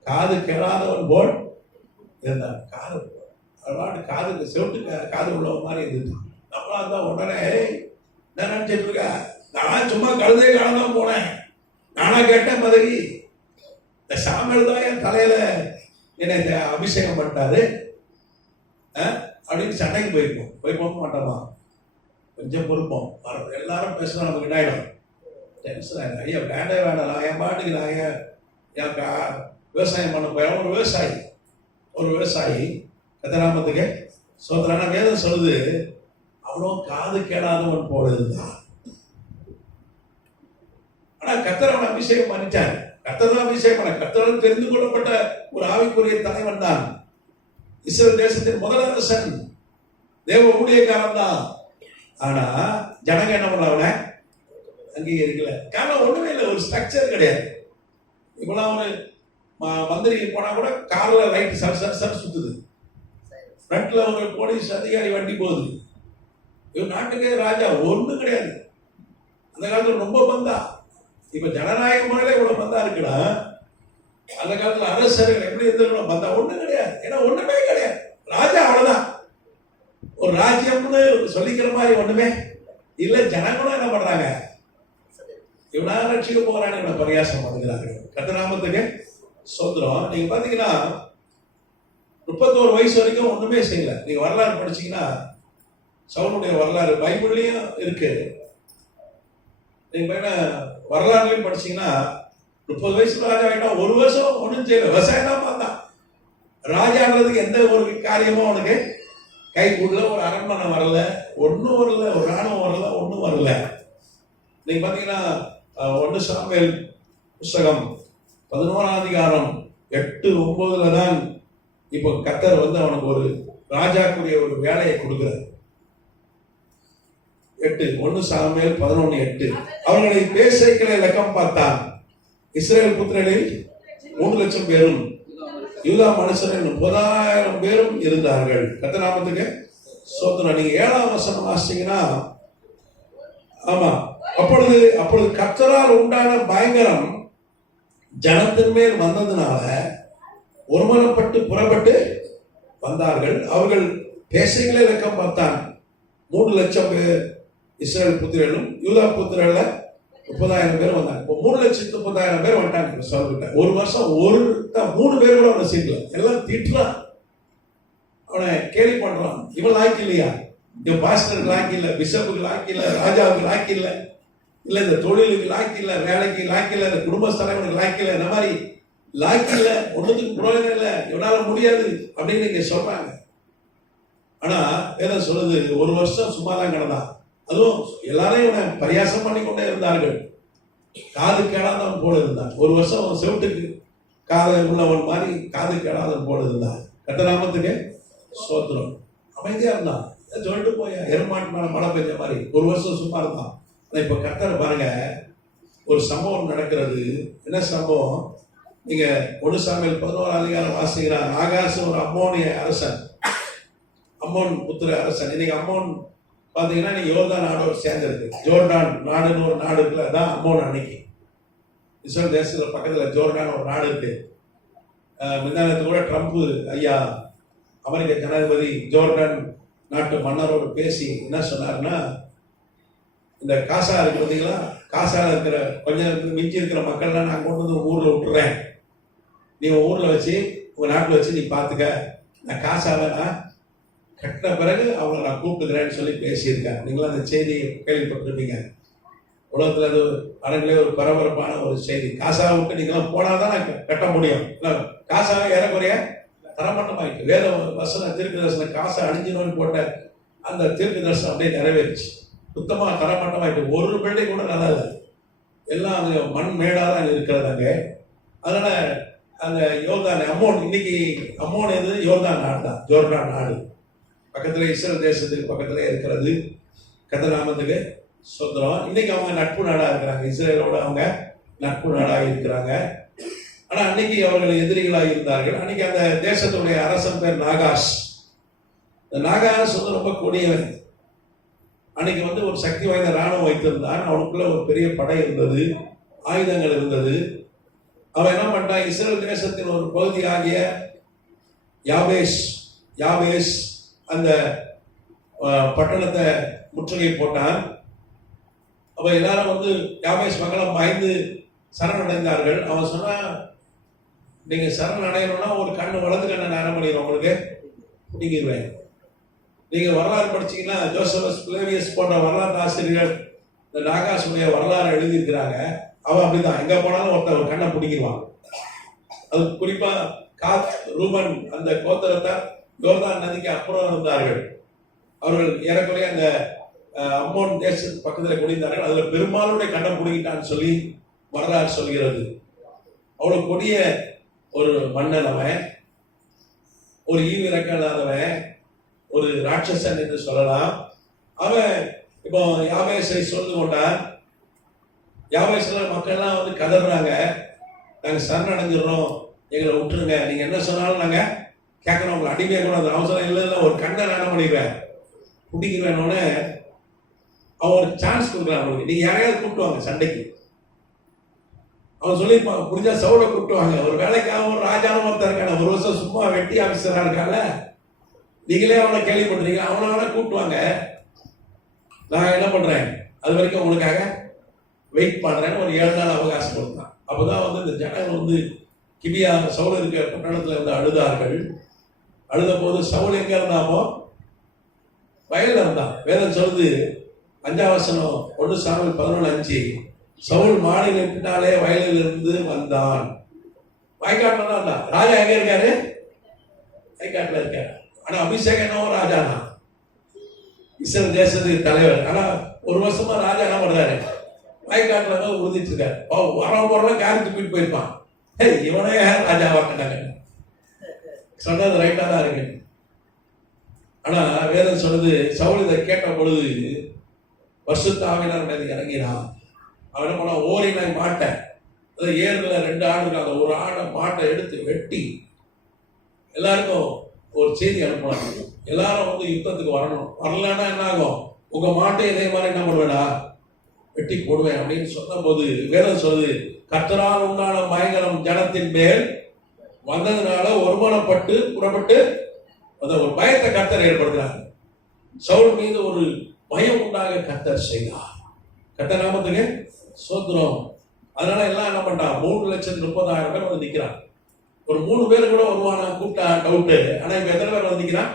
காது கேளாதவன் போல் இருந்தான். காதுக்கு செவிட்டு காது உள்ளவன் மாதிரி இருந்துட்டான். நம்மளா தான் உடனே என்ன நினைச்சிட்டு இருக்க, நான் சும்மா கழுதை காலதான் போனேன், நானா கேட்டேன் பதவி, இந்த சாமியல் தான் என் தலையில என்னை அபிஷேகம் பண்ணிட்டாரு அப்படின்னு சண்டைக்கு போய் போக மாட்டோமா? கொஞ்சம் பொறுப்போம். எல்லாரும் பேசுனா நமக்கு இதாயிடும், டென்ஷன் ஆயிடும். ஐயா வேண்டே வேண்டாம், நான் என் பாட்டுக்கு நான் என் விவசாயம் பண்ண போய் ஒரு விவசாயி கத்தராமத்துக்கு சோதரான வேதம் சொல்லுது, அவனும் காது கேளாதவன் போல இருந்தான். ஆனா கத்தரவன் அபிஷேகம் பண்ணிட்டார். கத்தர் அபிஷேகம் பண்ண, கத்தரால் தெரிந்து கொள்ளப்பட்ட ஒரு ஆவிக்குரிய தலைவன் தான். இஸ்ரேல் தேசத்தின் முதல் அரசன், தேவ ஊழியக்காரன் தான். ஆனா ஜனங்க என்ன பண்ண அவனை அங்கீகரிக்கல. காரணம் ஒண்ணுமே இல்லை, ஒரு ஸ்ட்ரக்சர் கிடையாது. இப்பெல்லாம் ஒரு மந்திரி போனா கூட கார்ல லைட் சர் சர் சர் சுத்துது, ஃப்ரண்ட்ல ஒரு போலீஸ் அதிகாரி வண்டி போகுது. இவர் நாட்டுக்கே ராஜா, ஒண்ணும் கிடையாது. அந்த காலத்துல ரொம்ப பந்தா. இப்ப ஜனநாயக முறையில இவ்வளவு பந்தா இருக்குன்னா, அந்த காலத்துல அரசர்கள் எப்படி இருந்திருக்கணும்? பந்தா ஒண்ணும் கிடையாது. ஏன்னா ஒண்ணுமே கிடையாது. ராஜா அவ்வளவுதான். ஒரு ராஜ்யம்னு சொல்லிக்கிற மாதிரி ஒண்ணுமே இல்ல. ஜனங்களும் என்ன பண்றாங்க? இவனா ரட்சிக்க போறான்னு இவனை பரியாசம் பண்ணுகிறாங்க. கர்த்தநாமத்துக்கு சோத்திரம். நீங்க பாத்தீங்கன்னா 31 வயசு வரைக்கும் ஒண்ணுமே செய்யல. நீங்க வரலாறு படிச்சீங்கன்னா சவுலுடைய வரலாறு பைபிள்லயும் இருக்கு. நீங்க வரலாறுலையும் படிச்சீங்கன்னா 30 வயசுல ராஜா ஆகிட்டா, ஒரு வருஷம் ஒண்ணும் செய்யல, விவசாயம் தான் பார்த்தான். ராஜான்றதுக்கு எந்த ஒரு காரியமும் அவனுக்கு கைக்குள்ள, ஒரு அரண்மனை வரல, ஒன்றும் வரல, ஒரு ராணுவம் வரல, ஒன்றும் வரல. நீங்க பாத்தீங்கன்னா 1 சாமுவேல் புஸ்தகம் 11ஆம் அதிகாரம் 8-9 தான் இப்போ கர்த்தர் அவனுக்கு ஒரு ராஜாக்குரிய ஒரு வேலையை கொடுக்கிறார். 1 சாமுவேல் 11:8 அவர்களை பேசைகளை இலக்கம் பார்த்தான். இஸ்ரவேல் புத்திரரில் 3 லட்சம் பேரும் யூதா மனுஷரில் 30,000 பேரும் இருந்தார்கள். கர்த்தர் நாமத்துக்கு சோத்திரம். நீங்க 7ஆம் வசனம் வாசிச்சீங்கன்னா, ஆமா, அப்பொழுது கர்த்தரால் உண்டான பயங்கரம் ஜனத்தின் மேல் வந்ததுனால ஒருமனப்பட்டு புறப்பட்டு வந்தார்கள். அவர்கள் பேசைகளை இலக்கம் பார்த்தான். 3 லட்சம் பேர் இஸ்ரவேல் புத்திரர்களும் யூதா புத்திரர்ல 30,000 பேர் வந்தாங்க. இப்போ 3,30,000 பேர் வந்துட்டாங்க சொல்லிட்ட. ஒரு வருஷம் 3 பேர் கூட அவனை சீட்ல எல்லாம் திட்டுறான், அவனை கேலி பண்றான். இவன் லாக்கி இல்லையா? இவன் பாஸ்டருக்கு லாக்கி இல்லை, பிஷப்புக்கு லாக்கி இல்லை, ராஜாவுக்கு லாக்கி இல்லை, இல்ல இந்த தொழிலுக்கு லாக்கி இல்லை, வேலைக்கு லாக்கி இல்லை, இந்த குடும்ப தலைவனுக்கு லாக்கி இல்லை, இந்த மாதிரி லாக்கி இல்லை, ஒன்றுத்துக்கு பிரயோஜனம் இல்லை, இவனால முடியாது அப்படின்னு இங்க சொல்றாங்க. ஆனா வேதம் சொல்லுது, ஒரு வருஷம் சும்மா தான் கிடந்தான். அதுவும் எல்லாரையும் இவனை பரியாசம் பண்ணி கொண்டே இருந்தார்கள். காது கேளாதவன் போல இருந்தான். ஒரு வருஷம் அவன் செவிட்டுக்கு காது உள்ளவன் மாதிரி காது கேளாதவன் போல இருந்தான். கர்த்தநாமத்துக்கு சோத்திரம். அமைதியா இருந்தான், சொல்லிட்டு போய் எருமாட்டு மேல மழை பெஞ்ச மாதிரி ஒரு வருஷம் சும்மா இருந்தான். இப்ப கர்த்தரை பாருங்க, ஒரு சம்பவம் நடக்கிறது. என்ன சம்பவம்? நீங்க 1 சாமுவேல் 11ஆம் அதிகாரம் வாசிக்கிறார். ஆகாசு ஒரு அம்மோனிய அரசன், அம்மோன் புத்திர அரசன். இன்னைக்கு அம்மோன் பாத்தீங்கன்னா யோர்தான் நாடோடு சேர்ந்திருக்கு. ஜோர்டான் நாடுன்னு ஒரு நாடு இருக்குல்ல, அதான் அம்மோன். அன்னைக்கு இஸ்ரேல் தேசத்துல பக்கத்துல ஜோர்டான் ஒரு நாடு இருக்கு. முந்தானத்து கூட ட்ரம்ப் ஐயா, அமெரிக்க ஜனாதிபதி, ஜோர்டான் நாட்டு மன்னரோடு பேசி என்ன சொன்னார்னா, இந்த காசா இருக்கு பார்த்தீங்களா, காசால இருக்கிற கொஞ்சம் மிஞ்சி இருக்கிற மக்கள்லாம் நான் கொண்டு வந்து ஊர்ல விட்டுறேன், நீ ஊர்ல வச்சு உங்க நாட்டில் வச்சு நீ பார்த்துக்க, நான் காசாவை நான் கட்டின பிறகு அவங்களை நான் கூப்பிட்டுக்கிறேன்னு சொல்லி பேசியிருக்கேன். நீங்களும் அந்த செய்தியை கேள்விப்பட்டிருப்பீங்க. உலகத்துல அது அரங்கிலே ஒரு பரபரப்பான ஒரு செய்தி. காசாவை விட்டு நீங்களாம் போனாதான் நான் கட்ட முடியும். காசாவை ஏறக்குறைய தரமட்டமாயிட்டு வேத வசன தீர்க்க தரிசனம் காசை அழிஞ்சினோன்னு போட்ட அந்த தீர்க்க தரிசனம் அப்படியே நிறைவேறிச்சு. சுத்தமா தரமட்டமாயிட்டு. ஒரு பில்டிங் கூட நல்லா இல்லை, எல்லாம் அங்கே மண் மேடாக தான் இருக்கிறது அங்கே. அதனால அந்த யோர்தான் அம்மோன், இன்னைக்கு அம்மோன் எது? யோர்தான் நாடு தான், ஜோர்டான் நாடு பக்கத்துல, இஸ்ரேல் தேசத்துக்கு பக்கத்துல இருக்கிறது. கர்த்தநாமத்துக்கு சோத்திரம். இன்னைக்கு அவங்க நட்பு நாடா இருக்கிறாங்க, இஸ்ரேலோட அவங்க நட்பு நாடா இருக்கிறாங்க. ஆனா அன்னைக்கு அவர்கள் எதிரிகளாக இருந்தார்கள். அன்னைக்கு அந்த தேசத்துடைய அரசன் பேர் நாகாஸ். இந்த நாகாஸ் ரொம்ப கொடியவன். அன்னைக்கு ஒரு சக்தி வாய்ந்த ராணுவம் வைத்திருந்தான். அவனுக்குள்ள ஒரு பெரிய படை இருந்தது, ஆயுதங்கள் இருந்தது. அவன் என்ன பண்ணிட்டான், இஸ்ரேல் தேசத்தின் ஒரு பகுதியாகிய யாபேஸ் அந்த பட்டணத்தை முற்றுகை போட்டான். அப்ப எல்லாரும் யாபேஸ் மக்களும் பயந்து சரணடைந்தார்கள். அவன் சொன்னா, நீங்க சரண் அடையணும்னா ஒரு கண்ணு வலது கண்ணை நேரம் பண்ணிடுவோம், உங்களுக்கு பிடிங்கிடுவேன். நீங்க வரலாறு படிச்சீங்கன்னா ஜோசபஸ் பிளேவியஸ் போன்ற வரலாற்று ஆசிரியர்கள் இந்த நாகாசுடைய வரலாறு எழுதியிருக்கிறாங்க. அவன் அப்படிதான், எங்க போனாலும் ஒருத்தர் ஒரு கண்ணை பிடிங்கிடுவான். அது குறிப்பா காத் ரூபன் அந்த கோத்திரத்தை யோர்தான் நதிக்கு அப்புறம் இருந்தார்கள். அவர்கள் ஏறக்குறைய அந்த அம்மோன் தேசத்துக்கு பக்கத்தில் குடிந்தார்கள். அதுல பெரும்பாலுடைய கண்ணை பிடிங்கிட்டான்னு சொல்லி வரலாறு சொல்கிறது. அவ்வளவு கொடிய ஒரு மன்னன் அவன், ஒரு ஈவிரக்காதவன், ஒரு ராட்சசன் என்று சொல்லலாம். அவன் இப்போ யாபேசை சொல்ந்து கொண்டான். யாபேஸ்ல மக்கள்லாம் கதறாங்க, நாங்கள் சரணடைஞ்சிடறோம், எங்களை விட்டுருங்க, நீங்கள் என்ன சொன்னாலும் நாங்கள் கேட்கணும், உங்களை அடிமையாக கூடாது, அவசரம் இல்லை ஒரு கண்ணை நான் என்ன பண்ணிடுவேன் பிடிக்கிறேன்னொன்னே அவன் ஒரு சான்ஸ் கொடுக்குறான் அவனுக்கு. நீங்கள் யாரையாவது கூப்பிட்டுவாங்க சண்டைக்கு. அவன் சொல்லியிருப்பான், புரிஞ்சா சவுளை கூப்பிட்டுவாங்க, ஒரு வேலைக்காக ஒரு ராஜாவும் ஒருத்தர் இருக்கான, ஒரு வருஷம் சும்மா வெட்டி ஆஃபீஸராக இருக்கால, நீங்களே அவனை கேள்விப்படுறீங்க, அவனை வேணா கூப்பிட்டுவாங்க, நான் என்ன பண்ணுறேன் அது வரைக்கும் உங்களுக்காக வெயிட் பண்ணுறேன்னு ஒரு 7 நாள் அவகாசம் கொடுத்தான். அப்போதான் வந்து இந்த ஜனங்கள் வந்து கிபியா சவுல் இருக்க பட்டணத்தில் இருந்து அழுதார்கள். அழுத போது சவுல் எங்க இருந்தாமோ வயல்ல இருந்தான். வேதம் சொல்லுது 5ஆம் வசனம் 1 சாமுவேல் 11:5, சவுல் மாடியில் பின்னாலே வயலில் இருந்து வந்தான். வயக்காட்டில் தான் இருந்தான். ராஜா எங்க இருக்காரு? வயக்காட்டில் இருக்காரு. ஆனா அபிஷேகம் என்னவோ ராஜா தான், இஸ்ரேல் தேசத்துக்கு தலைவர். ஆனா ஒரு வருஷமா ராஜா என்ன பண்றாரு? வயக்காட்டுல உறுதிட்டு இருக்காரு. வரம் போறலாம் காரி தூக்கிட்டு போயிருப்பான். இவனே ராஜாவா கண்டாங்க. சொன்னது ரைட்டா தான் இருக்கு. ஆனா வேதம் சொல்லுது, சவுல் இதை கேட்ட பொழுது பரிசுத்த ஆவியானவர் மீது இறங்கினான். அவன் என்ன பண்ணா, ஓரினாய் மாட்டை, அது ஏறுல 2 ஆடு இருக்காங்க, ஒரு ஆடை மாட்டை எடுத்து வெட்டி எல்லாருக்கும் ஒரு செய்தி அனுப்பலாம், எல்லாரும் வந்து யுத்தத்துக்கு வரணும், வரலன்னா என்ன ஆகும், உங்க மாட்டை இதே மாதிரி என்ன பண்ணுவேடா வெட்டி போடுவேன் அப்படின்னு சொன்ன போது வேதம் சொல்லுது, கர்த்தரால் உண்டான பயங்கரம் ஜனத்தின் மேல் வந்ததுனால ஒருமனப்பட்டு புறப்பட்டு ஒரு பயத்தை கர்த்தர் ஏற்படுத்தினார். சவுல் மீது ஒரு பயம் உண்டாக கர்த்தர் செய்தார். கர்த்தர் நாமத்துக்கு சோத்திரம். அதனால எல்லாம் என்ன பண்ணிட்டான், 3,30,000 பேர் வந்து நிற்கிறான். ஒரு 3 பேர் கூட வருவானா கூப்பிட்டா டவுட்டு. ஆனா இப்ப எத்தனை பேர் வந்து நிற்கிறான்?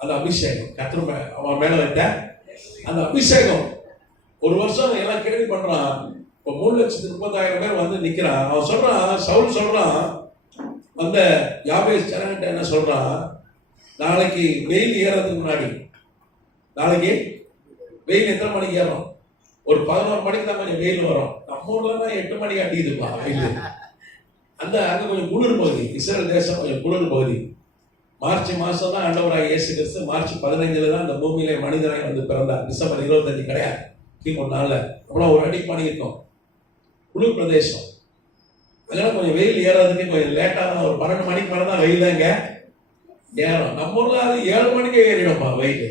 அந்த அபிஷேகம் கர்த்தர் அவன் மேல வைத்த அந்த அபிஷேகம். ஒரு வருஷம் எல்லாம் கேள்வி பண்றான். இப்போ 3,30,000 பேர் வந்து நிக்கிறான். அவன் சொல்றான், சவுல் சொல்றான், அந்த யாபேஸ் ஜனங்கிட்ட என்ன சொல்றான், நாளைக்கு வெயில் ஏறதுக்கு முன்னாடி, நாளைக்கு வெயில் எத்தனை மணிக்கு ஏறும்? ஒரு 11 மணிக்கு தான் கொஞ்சம் வெயில் வரும். நம்ம ஊர்ல தான் 8 மணிக்கு அடிக்குதுப்பா வெயில். அந்த அங்க கொஞ்சம் குளிர் பகுதி, இஸ்ரேல் தேசம் கொஞ்சம் குளிர் பகுதி. மார்ச் மாசம் தான் ஆண்டவராக இயேசு கிறிஸ்து மார்ச் 15 தான் இந்த பூமியிலே மனிதனாய் வந்து பிறந்தார். டிசம்பர் 25 கிடையாது, கிமு 4. அவ்வளோ ஒரு அடி பண்ணியிருக்கோம். குளிர் பிரதேசம். அதனால கொஞ்சம் வெயில் ஏறதுக்கு கொஞ்சம் லேட்டாக, ஒரு 12 மணிக்கு மேலே தான் வெயில் தாங்க ஏறும். நம்ம ஊர்ல அது 7 மணிக்கு ஏறிடும்ப்பா வெயில்.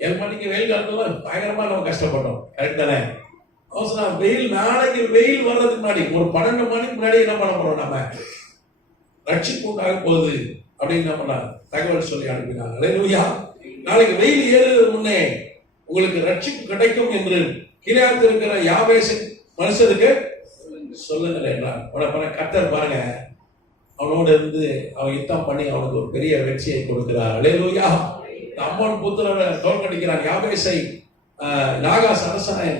7 மணிக்கு வெயில் காலத்துல பயங்கரமா நம்ம கஷ்டப்பட்டோம். கரெக்ட் தானே? அவசரம் வெயில், நாளைக்கு வெயில் வர்றதுக்கு முன்னாடி ஒரு 12 மணிக்கு முன்னாடி என்ன பண்ண போறோம், நம்ம ரட்சிப்பு உண்டாக போகுது அப்படின்னு என்ன பண்ணாங்க, தகவல் சொல்லி அனுப்பினாங்க. அல்லேலூயா. நாளைக்கு வெயில் ஏறுவதற்கு முன்னே உங்களுக்கு ரட்சிப்பு கிடைக்கும் என்று கிலியாத்தில் இருக்கிற யாபேஸ் மனுஷருக்கு சொல்லுங்கள் என்றார். அவனை கர்த்தர் பாருங்க, அவனோட இருந்து அவன் யுத்தம் பண்ணி அவனுக்கு ஒரு பெரிய வெற்றியை கொடுக்கிறார். அல்லேலூயா. அம்மோன் புத்திரனை தோற்கடிக்கிறான், யாபேசை நாகாஸ் அரசனை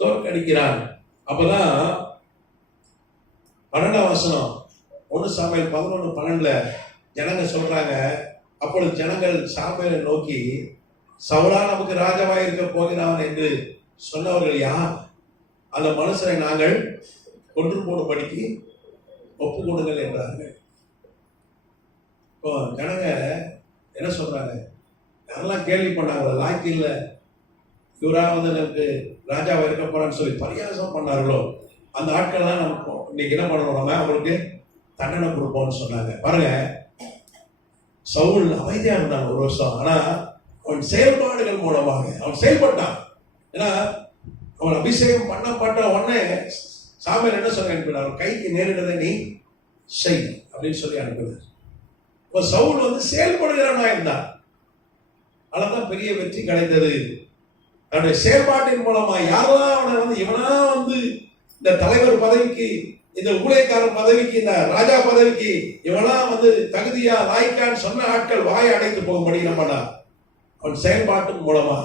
தோற்கடிக்கிறான். அப்பதான் 12ஆம் வசனம் 1 சாமுவேல் 11:12 ஜனங்க சொல்றாங்க, அப்பொழுது ஜனங்கள் சாமுவேலை நோக்கி, சவுலா நமக்கு ராஜாவாய் இருக்க போகிறான் என்று சொன்னவர்கள் யார்? அந்த மனுஷரை நாங்கள் கொன்று போடும்படிக்கு ஒப்பு கொடுங்கள் என்றார்கள். இப்போ ஜனங்க என்ன சொல்றாங்க, யாரெல்லாம் கேள்வி பண்ணாங்க, லாக்கில் இவரா வந்து நமக்கு ராஜாவா இருக்க போறான்னு சொல்லி பரியாசம் பண்ணார்களோ, அந்த ஆட்கள்லாம் நமக்கு இன்னைக்கு என்ன பண்ணணும், நம்ம அவங்களுக்கு தண்டனை கொடுப்போம்னு சொன்னாங்க. பாருங்க, சவுல் அமைதியா இருந்தான் 1 வருஷம். ஆனா அவன் செயல்பாடுகள் மூலமாக அவன் செயல்பட்டான். ஏன்னா அவன் அபிஷேகம் பண்ணப்பட்ட உடனே சாமுவேல் என்ன சொல்லி அனுப்பினார், கைக்கு நேரிடதை நீ செய் அப்படின்னு சொல்லி அனுப்பினார். இப்போ சவுல் வந்து செயல்படுகிறவனா இருந்தான். அதனால்தான் பெரிய வெற்றி கிடைத்தது. தன்னுடைய செயல்பாட்டின் மூலமா யாரெல்லாம் அவனை வந்து இவனா வந்து இந்த தலைவர் பதவிக்கு, இந்த ஊழியக்காரன் பதவிக்கு, இந்த ராஜா பதவிக்கு இவெல்லாம் வந்து தகுதியா லாய்க்கான்னு சொன்ன ஆட்கள் வாயை அடைத்து போகும்படி நம்ம அவன் செயல்பாட்டின் மூலமா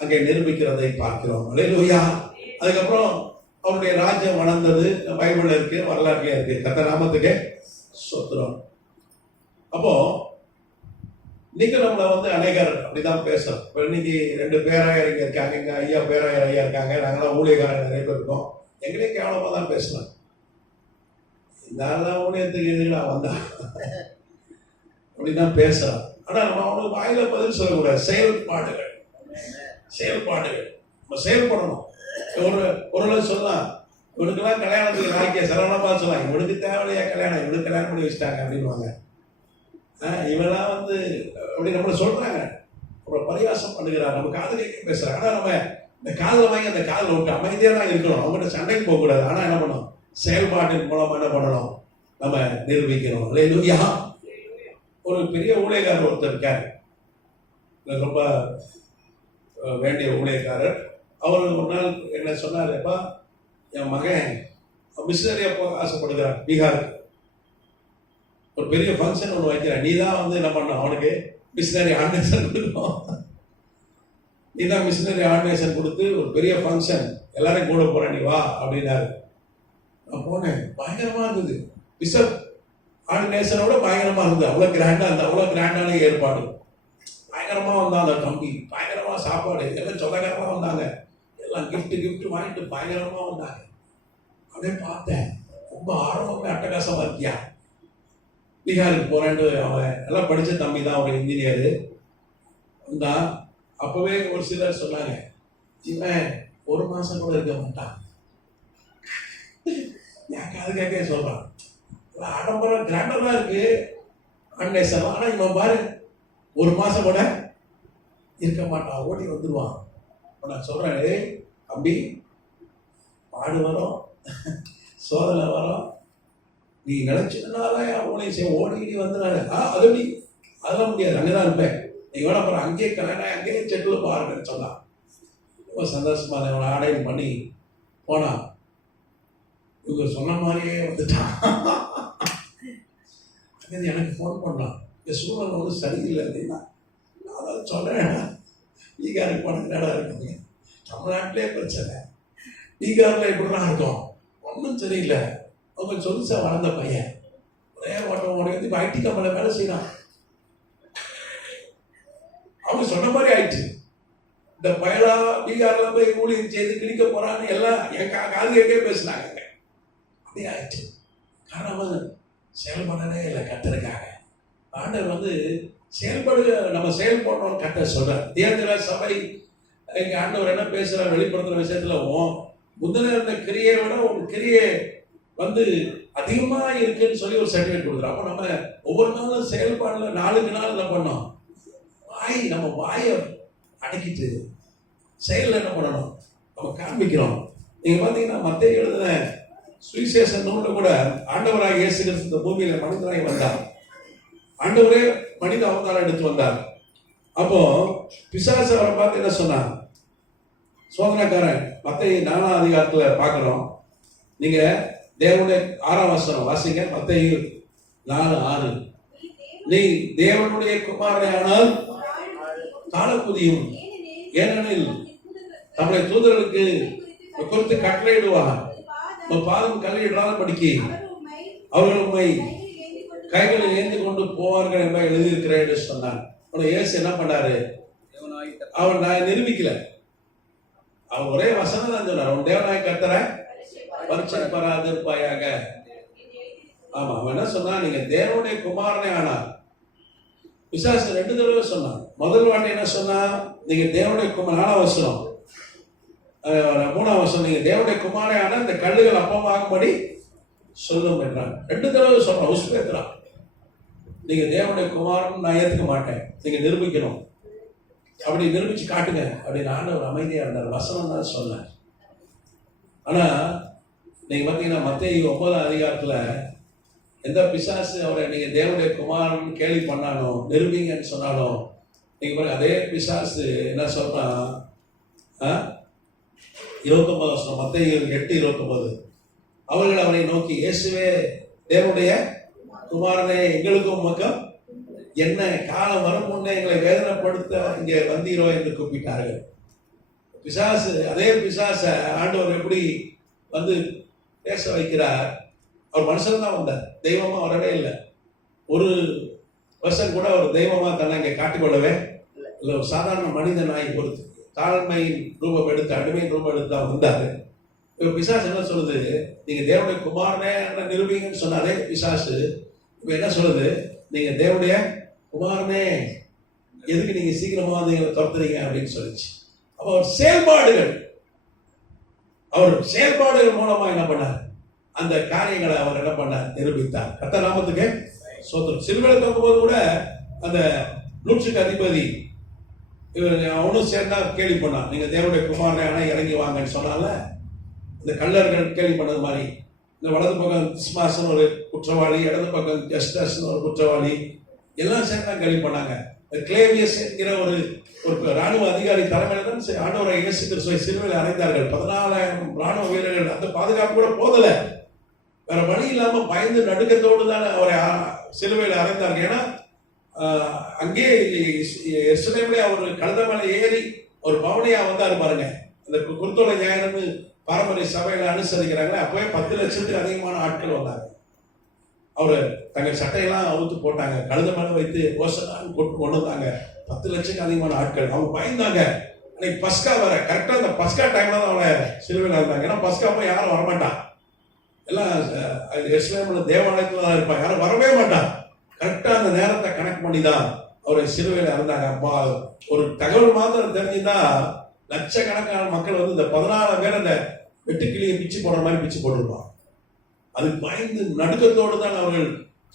அங்கே நிரூபிக்கிறதை பார்க்கிறோம். அல்லேலூயா. அதுக்கப்புறம் அவனுடைய ராஜ்யம் வளர்ந்தது. பைபிள்ல இருக்கு, வரலாறுல இருக்கு. கர்த்தர் நாமத்துக்கு ஸ்தோத்திரம். அப்போ இன்னைக்கு நம்மள வந்து அநேகர் அப்படிதான் பேசுறோம். இப்போ இன்னைக்கு 2 பேராயர் இங்க இருக்காங்க, இங்க ஐயா பேராயர் ஐயா இருக்காங்க, நாங்களாம் ஊழியக்காரங்க நிறைய பேர் இருக்கோம். எங்களே கேவலமா தான் பேசலாம். இந்த ஆள்லாம் ஊழியத்துக்கு நான் வந்தேன் அப்படிதான் பேசுறான். ஆனா நம்ம அவனுக்கு வாயில பதில் சொல்லக்கூடாது. செயல்பாடுகள் நம்ம செயல்படணும். ஒரு சொல்லலாம், இவனுக்கெல்லாம் கல்யாணத்துக்கு வாழ்க்கைய சரவணமா சொல்லுவாங்க, இவனுக்கு தேவையா கல்யாணம், இவனுக்கு கல்யாணம் பண்ணி வச்சுட்டாங்க அப்படின்வாங்க. இவெல்லாம் வந்து அப்படி நம்மளை சொல்றாங்க, அப்புறம் பரிகாசம் பண்ணுகிறார், நம்ம காது கேட்க பேசுறாங்க. ஆனா நம்ம இந்த காதில் வாங்கி அந்த காதில் விட்டு அமைதியாக தான் இருக்கணும், அவங்ககிட்ட சண்டைக்கு போகக்கூடாது. ஆனால் என்ன பண்ணணும், செயல்பாட்டின் மூலமா என்ன பண்ணணும், நம்ம நிரூபிக்கணும். அல்லேலூயா. ஒரு பெரிய ஊழியக்காரர் ஒருத்தர் இருக்கார், ரொம்ப வேண்டிய ஊழியக்காரர். அவர் ஒரு நாள் என்ன சொன்னார், எப்பா என் மகன் மிஷினரியா போக ஆசைப்படுகிறான் பீகாருக்கு, ஒரு பெரிய ஃபங்க்ஷன் ஒன்று வைக்கிறான், நீ தான் வந்து என்ன பண்ண அவனுக்கு மிஷினரி ஆர்டினேஷன் கொடுக்கணும், நீ தான் மிஷினரி ஆர்டினேஷன் கொடுத்து ஒரு பெரிய ஃபங்க்ஷன் எல்லாரும் கூட போற, நீ வா அப்படின்னாரு. நான் போனேன், பயங்கரமா இருந்தது. பிஷப் ஆர்டினேஷனோட பயங்கரமா இருந்தது, அவ்வளோ கிராண்டா இருந்தது, அவ்வளோ கிராண்டான ஏற்பாடு. பயங்கரமா வந்தான் அந்த தம்பி, பயங்கரமா சாப்பாடு, எல்லாம் சொந்தக்காரமா வந்தாங்க, எல்லாம் கிஃப்ட் வாங்கிட்டு பயங்கரமா வந்தாங்க. அப்படியே பார்த்தேன், ரொம்ப ஆர்வமே அட்டகாசமா இருக்கியா, பீகாருக்கு போறேன்னு. அவன் எல்லாம் படிச்ச தம்பி தான், ஒரு இன்ஜினியரு வந்தான். அப்பவே ஒரு சிலர் சொன்னாங்க, இவன் ஒரு மாசம் கூட இருக்க மாட்டான். அது கேட்க சொல்றான், ஆடம்பரம் கிராண்டா இருக்கு ஆண்டேசன், ஆனா இவன் பாரு ஒரு மாசம் கூட இருக்க மாட்டான், ஓடி வந்துடுவான். நான் சொல்றேன், தம்பி பாடு வரும், சோதனை வரும், நீ நினைச்சதுனால ஊழியம் செய்ய ஓடி வந்துடாது. அது எப்படி, அதெல்லாம் முடியாது, அங்கதான் இருப்பேன், நீ வேணா அப்புறம் அங்கேயே கல்யாணம் அங்கேயே செட்டில் பாருங்கன்னு சொன்னான். ரொம்ப சந்தோஷமா அவனை ஆடையம் பண்ணி போனான். இவங்க சொன்ன மாதிரியே வந்துட்டான். எனக்கு ஃபோன் பண்ணான், இந்த சூழல் வந்து சரியில்லை அப்படின்னா. நான் அதான் சொல்றேன், பீகாருக்கு போனது நேரம் இருக்குங்க, தமிழ்நாட்டிலே பிரச்சனை, பீகாரில் எப்படிலாம் இருக்கும், ஒன்றும் சரியில்லை. அவங்க சொல்லிச்சா வளர்ந்த பையன், ஒரே ஓட்டம் ஓடி வந்து இப்போ ஐடி கம்பெனியில் வேலை செய்யறான். அவங்க சொன்ன மாதிரி ஆயிடுச்சு. இந்த பயலா பீகார்ல போய் ஊழியம் செய்து கிழிக்க போறான்னு எல்லாம் என் காது கேட்கவே பேசினாங்க. அப்படியே ஆயிடுச்சு. காரணம் செயல்படவே இல்லை கத்தருக்காக. ஆண்டவர் வந்து செயல்படுக, நம்ம செயல்படணும்னு கத்தர் சொல்றார். தேர்தல சபை இங்க ஆண்டவர் என்ன பேசுறார், வெளிப்படுத்துற விஷயத்துல முந்தின இருந்த கிரியை விட உங்க கிரியை வந்து அதிகமா இருக்குன்னு சொல்லி ஒரு சர்டிஃபிகேட் கொடுக்குறோம். அப்போ நம்ம ஒவ்வொரு நாளும் செயல்பாடுல நாளுக்கு நாள் என்ன பண்ணோம், நம்ம வாயை அடக்கிட்டு செயல் என்ன பண்ணணும், நம்ம காண்பிக்கிறோம். நீங்க பாத்தீங்கன்னா மத்தேயு எழுதின சுவிசேஷ நூல்ல கூட ஆண்டவராக இயேசு கிறிஸ்து இந்த பூமியில மனிதனாய் வந்தார். ஆண்டவரே மனித அவதாரம் எடுத்து வந்தார். அப்போ பிசாசு அவரை பார்த்து என்ன சொன்னார், சோதனைக்காரன். மத்தேயு 4ஆம் அதிகாரத்துல பாக்குறோம். நீங்க தேவனுடைய 6ஆம் வசனம் வாசிங்க, மத்தேயு 4:6. நீ தேவனுடைய குமாரனே ஆனால் காலக்குதியும், ஏனெனில் நம்முடைய தூதர்களுக்கு குறித்து கட்டளையிடுவார், பாதம் கல்லிடாத படிக்கி அவர்கள் உண்மை கைகளில் ஏந்தி கொண்டு போவார்கள் என்பதை எழுதியிருக்கிறேன் என்று சொன்னார். இயேசு என்ன பண்ணாரு, அவன் நான் நிரூபிக்கல, அவன் ஒரே வசனம் தான் சொன்னார், அவன் தேவனாய் கர்த்தரை பரிச்சயப்பராதிருப்பாயாக. ஆமா, அவன் என்ன சொன்னா, நீங்க தேவனுடைய குமாரனே ஆனார். பிசாசு 2 தடவை சொன்னான். முதல் வாட்டி என்ன சொன்னா, நீங்க தேவனுடைய குமாரன், 4ஆம் வசனம் 3ஆம் வசனம், நீங்க தேவனுடைய குமாரனே ஆனா இந்த கல்லுகள் அப்பமாகும்படி சொல்லும் என்றான். 2 தடவை சொல்றான், உஸ்பேத்தான், நீங்க தேவனுடைய குமாரன் நான் ஏத்துக்க மாட்டேன், நீங்க நிரூபிக்கணும், அப்படி நிரூபிச்சு காட்டுங்க அப்படின்னு ஆண்டவர் அமைதியா இருந்தார். வசனம் தான் சொன்னார். ஆனா நீங்க பாத்தீங்கன்னா மத்தேயு 9ஆம் அதிகாரத்துல எந்த பிசாசு அவரை நீங்க தேவனுடைய குமாரன் கேள்வி பண்ணாலும் நிரூபிங்கன்னு சொன்னாலும், நீங்க பாருங்க அதே பிசாசு என்ன சொல்றான், 29 வருஷம் மத்தேயு 8:29, அவர்கள் அவரை நோக்கி, இயேசுவே தேவனுடைய குமாரனே எங்களுக்கும் மக்கள் என்ன காலம் வரும் முன்னே எங்களை வேதனைப்படுத்த இங்கே வந்தீரோ என்று கூப்பிட்டார்கள். பிசாசு, அதே பிசாச ஆண்டவர் எப்படி வந்து பேச வைக்கிறார். அவர் மனுஷன் தான் வந்தார், தெய்வமா வரவே இல்லை. ஒரு வருஷம் கூட அவர் தெய்வமா தன்னை இங்கே காட்டிக்கொள்ளவே இல்லை. ஒரு சாதாரண மனிதனாய் ஒரு தாழ்மையின் ரூபம் எடுத்து, அடிமையின் ரூபம் எடுத்து தான் வந்தாரு. இப்ப பிசாசு என்ன சொல்லுது, நீங்க தேவனுடைய குமாரனே நிரூபிங்கன்னு சொன்னாரே பிசாசு, இப்ப என்ன சொல்லுது, நீங்க தேவனுடைய குமாரனே எதுக்கு நீங்க சீக்கிரமா வந்து எங்களை துரத்துறீங்க அப்படின்னு சொல்லிச்சு. அப்போ செயல்பாடுகள் அவர் செயல்பாடுகள் மூலமா என்ன பண்ணார்? அந்த காரியங்களை அவர் என்ன பண்ணார்? நிரூபித்தார். கர்த்தர் நாமத்துக்கு ஸ்தோத்திரம். சிலுவையில் தொங்கும்போது கூட அந்த 100க்கு அதிபதி அவனும் சேர்ந்தா கேள்வி பண்ணான், நீங்க தேவனுடைய குமாரனை ஆனா இறங்கி வாங்கன்னு சொன்னால, இந்த கல்லர்கள் கேள்வி பண்ணது மாதிரி இந்த வலது பக்கம் கிறிஸ்மாஸ்னு ஒரு குற்றவாளி, இடது பக்கம் ஜஸ்டஸ்னு ஒரு குற்றவாளி, எல்லாம் சேர்ந்தா கேள்வி பண்ணாங்க. கிளேவியஸ் என்கிற ஒரு ராணுவ அதிகாரி தலைமையில தான் ஆண்டவரை இயேசு கிறிஸ்துவை சிலுவையில் அறைந்தார்கள். 14,000 ராணுவ வீரர்கள். அந்த பாதுகாப்பு கூட போதல, வேற வழி இல்லாம பயந்து நடுக்கத்தோடு தான் அவரை சிலுவையில் அறைந்தார்கள். ஏன்னா அங்கே எருசலேமிலே அவர் கழுத மேல ஏறி ஒரு பவனியா வந்தாரு பாருங்க. அந்த குருத்தோலை ஞாயிறு பாரம்பரிய சபையில அனுசரிக்கிறாங்களே, அப்பவே 10 லட்சத்துக்கு அதிகமான ஆட்கள் வந்தாங்க. அவரு தங்கள் சட்டையெல்லாம் அவுத்து போட்டாங்க, கழுத மேல வைத்து ஓசனான்னு கொண்டு வந்தாங்க. 10 லட்சத்துக்கு அதிகமான ஆட்கள். அவங்க பயந்தாங்க. அன்னைக்கு பஸ்கா வர கரெக்டா அந்த பஸ்கா டைம்ல தான் அவளை சிலுவையில் இருந்தாங்க. ஏன்னா பஸ்கா போய் யாரும் வரமாட்டான், எல்லாம் எருசலேம்ல தேவாலயத்துல தான் இருப்பாங்க, யாரும் வரவே மாட்டான். கரெக்டா அந்த நேரத்தை கனெக்ட் பண்ணி தான் அவரை சிலுவையில் இருந்தாங்க. அப்பா ஒரு தகவல் மாத்திரம் தெரிஞ்சுதான் லட்சக்கணக்கான மக்கள் வந்து இந்த 14 பேர் அந்த வெட்டுக்கிளியை பிச்சு போடுற மாதிரி பிச்சு போட்டுருப்பான். அது பயந்து நடுக்கத்தோடு தான் அவர்கள்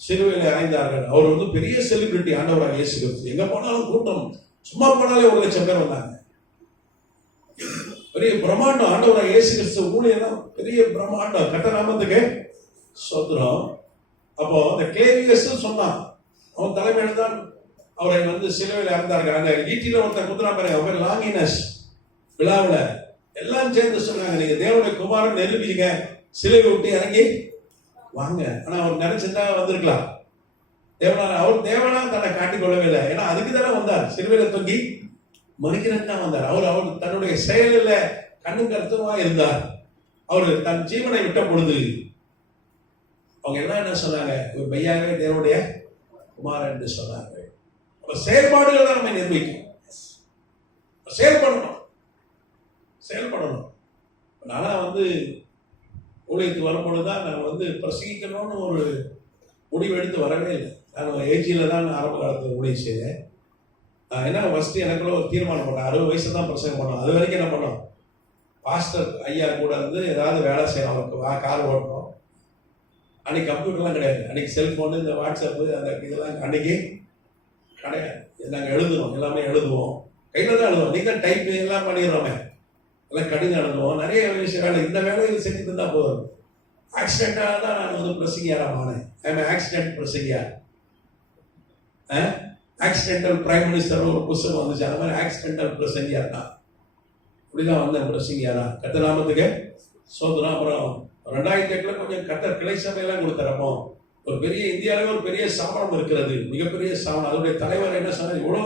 சிலுவையில் அறைந்தார்கள். அவர் வந்து பெரிய செலிபிரிட்டி ஆண்டவராக இயேசு கிறிஸ்து. எங்க போனாலும் கூட்டம், சும்மா போனாலே 1,00,000 பேர் வந்தாங்க. பெரிய பிரம்மாண்டம். ஆண்டவராக இயேசு கிறிஸ்து ஊழியெல்லாம் பெரிய பிரம்மாண்டம். கர்த்தர் நாமத்துக்கு ஸ்தோத்திரம். அப்போ அந்த கிளேவியஸ் சொன்னான், அவன் தலைமையில தான் அவரை வந்து சிலுவையில் அறைந்தார்கள். அந்த ஈட்டில ஒருத்தர் குத்துறா பாருங்க, அவர் லாங்கினஸ் விழாவில் எல்லாம் சேர்ந்து சொன்னாங்க, நீங்க தேவனுடைய குமாரன் நிரூபிங்க, சிலுவை விட்டு இறங்கி வாங்க. ஆனா அவர் நினைச்சிருந்தா வந்திருக்கலாம். அவர் தேவனா தன்னை காட்டிக்கொள்ளவே இல்லை. ஏன்னா அதுக்கு தானே வந்தார், சிலுவையில தொங்கி மறிக்கிறதுக்கு தான் வந்தார். அவர் தன்னுடைய செயலில் கண்ணும் கருத்துமா இருந்தார். அவர் தன் ஜீவனை விட்ட பொழுது அவங்க எல்லாம் என்ன சொன்னாங்க? ஒரு மெய்யாகவே தேவனுடைய குமாரன் என்று சொன்னாங்க. செயல்பாடுகள் தான் நம்ம நிர்வகிக்கும். செயல்படணும். நானா வந்து ஊழியத்துக்கு வரும்பொழுதுதான் நான் வந்து பிரசங்கிக்கணும்னு ஒரு முடிவு எடுத்து வரவே இல்லை. நான் ஏஜியில் தான் ஆரம்ப காலத்தில் ஊழியம் செய்தேன். ஏன்னா ஃபஸ்ட்டு எனக்குள்ள ஒரு தீர்மானம் பண்ணேன், 60 வயசு தான் பிரசங்கம் பண்ணோம். அது வரைக்கும் என்ன பண்ணோம், பாஸ்டர் ஐயா கூட இருந்து ஏதாவது வேலை செய்யணும், அவருக்கு கார் ஓட்டணும். அன்னைக்கு கம்ப்யூட்டர்லாம் கிடையாது, அன்னைக்கு செல்ஃபோனு இந்த வாட்ஸ்அப்பு அந்த இதெல்லாம் அன்னைக்கு கிடையாது. நாங்கள் எழுதுவோம், எல்லாமே எழுதுவோம், கையில் தான் எழுதுவோம். நீங்கள் தான் டைப் எல்லாம் பண்ணிடுறோமே, எல்லாம் கடிதம் எழுதுவோம். நிறைய விஷயம் வேலை, இந்த வேலையில் செஞ்சு தந்தால் போதும். ஆக்சிடென்ட்டாக தான் நான் வந்து பிரசங்கியாராக ஆனேன். ஐம் ஆக்சிடென்ட் பிரசங்கியார். ஆக்சிடென்டல் பிரைம் மினிஸ்டர் ஒரு புஸ்தகம் வந்துச்சு, அந்த மாதிரி ஆக்சிடென்டல் பிரசங்கியார் தான். இப்படிதான் வந்தேன் பிரசங்கியாரா. கர்த்தர் நாமத்துக்கு ஸ்தோத்திரம். அப்புறம் 2008 கொஞ்சம் கர்த்தர் கிளை சபையெல்லாம் கொடுத்தாரப்போ ஒரு பெரிய இந்தியாவிலே ஒரு பெரிய ஸ்தாபனம் இருக்கிறது, மிகப்பெரிய ஸ்தாபனம். அதனுடைய தலைவர் என்ன சொன்னார், இவ்வளோ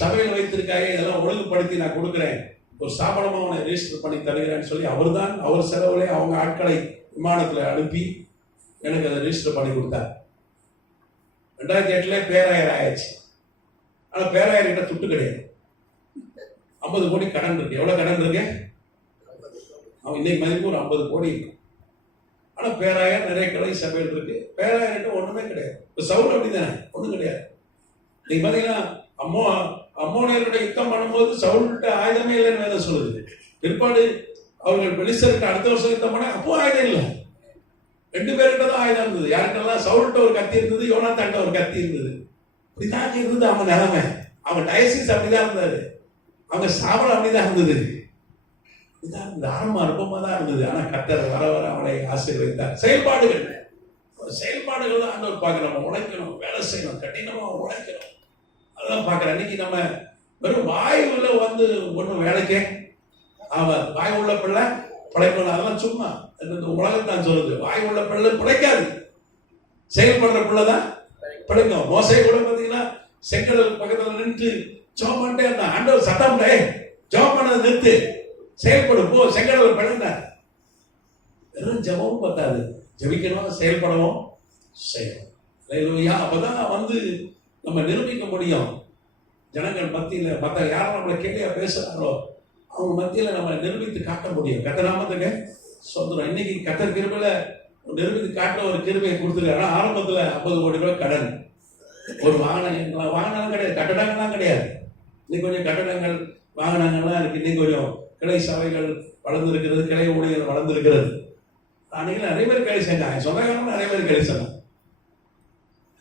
சபையில் வைத்திருக்காங்க, இதெல்லாம் ஒழுங்குபடுத்தி நான் கொடுக்குறேன், ஒரு ஸ்தாபனமாக அவனை ரெஜிஸ்டர் பண்ணி தருகிறேன்னு சொல்லி அவர் செலவுலே அவங்க ஆட்களை விமானத்தில் அனுப்பி எனக்கு அதை ரெஜிஸ்டர் பண்ணி கொடுத்தார். 2008 பேராயர் ஆயாச்சு. ஆனால் பேராயர்கிட்ட துட்டு கிடையாது. 50 கோடி கடன் இருக்கு. எவ்வளோ கடன் இருக்கு? அவன் இன்னைக்கு மதிப்பு ஒரு 50 கோடி இருக்கு. ஆனால் பேராயர் நிறைய கிளை சபையில் இருக்கு. பேராயர்கிட்ட ஒன்றுமே கிடையாது. இப்போ சவுல் அப்படி தானே, ஒன்றும் கிடையாது. நீங்க பார்த்தீங்கன்னா அம்மோனியருடைய யுத்தம் பண்ணும்போது சவுல்கிட்ட ஆயுதமே இல்லைன்னு வேதம் சொல்லுது. பிற்பாடு அவர்கள் பெலிஸ்தர்கிட்ட அடுத்த வருஷம் யுத்தம் பண்ண அப்போ ஆயுதம் இல்லை. 2 பேர்கிட்ட தான் ஆயுதம் இருந்தது. யாருக்கெல்லாம் சவுல்கிட்ட ஒரு கத்தி இருந்தது, யோனாத்தான்கிட்ட ஒரு கத்தி இருந்தது. இப்படிதான் இருந்தது அவங்க நிலைமை. அவங்க டயசிஸ் அப்படிதான் இருந்தாரு, அவங்க ஸ்தாபனம் அப்படிதான் இருந்தது. இதுதான் இந்த ஆரம்ப அனுபவமா தான் இருந்தது. ஆனா கர்த்தர் வர வர அவனை ஆசீர்வதித்தார். செயல்பாடுகள் தான் ஆண்டவர் பார்க்க. நம்ம உழைக்கணும், வேலை செய்யணும், கடினமா உழைக்கணும், அதெல்லாம் பார்க்கிறேன். இன்னைக்கு நம்ம வெறும் வாய் உள்ள வந்து ஒன்றும் வேலைக்கே அவன் வாய் உள்ள பிள்ளை பிழைக்கணும், அதெல்லாம் சும்மா உலகத்தான் சொல்லுது. வாய் உள்ள பிள்ளை பிழைக்காது, செயல்படுற பிள்ளை தான் பிழைக்கும். மோசை கூட பார்த்தீங்கன்னா செங்கடல் பக்கத்தில் நின்று ஜோம் பண்ணிட்டே இருந்தான். ஆண்டவர் சட்டம் ஜோம் பண்ணதை நிறுத்து, செயல்படும், போ, செங்கடல் பிழைந்த. வெறும் ஜபமும் பத்தாது, ஜபிக்கணும், செயல்படவும் செய்யணும். அப்பதான் வந்து நம்ம நிரூபிக்க முடியும். ஜனங்கள் மத்தியில் மற்ற யாரும் நம்மளை கேள்வியா பேசுறாங்களோ அவங்க மத்தியில் நம்ம நிரூபித்து காட்ட முடியும். கர்த்தர் நாமத்துக்கு ஸ்தோத்திரம். இன்னைக்கு கர்த்தர் கிருபையில நிரூபித்து காட்டுற ஒரு கிருபையை கொடுத்துருக்காரு. ஆரம்பத்தில் 50 கோடி ரூபாய் கடன், ஒரு வாகனம் கிடையாது, கட்டடங்கள்லாம் கிடையாது. இன்னைக்கு கொஞ்சம் கட்டடங்கள் வாகனங்கள்லாம் இருக்கு. இன்னைக்கு கொஞ்சம் கிளை சபைகள் வளர்ந்துருக்கிறது, கிளை ஊழியர்கள் வளர்ந்துருக்கிறது. அன்னைக்கு நிறைய பேர் கிளை செஞ்சாங்க, சொந்தக்காரங்க நிறைய பேர் கிளை சொன்னாங்க,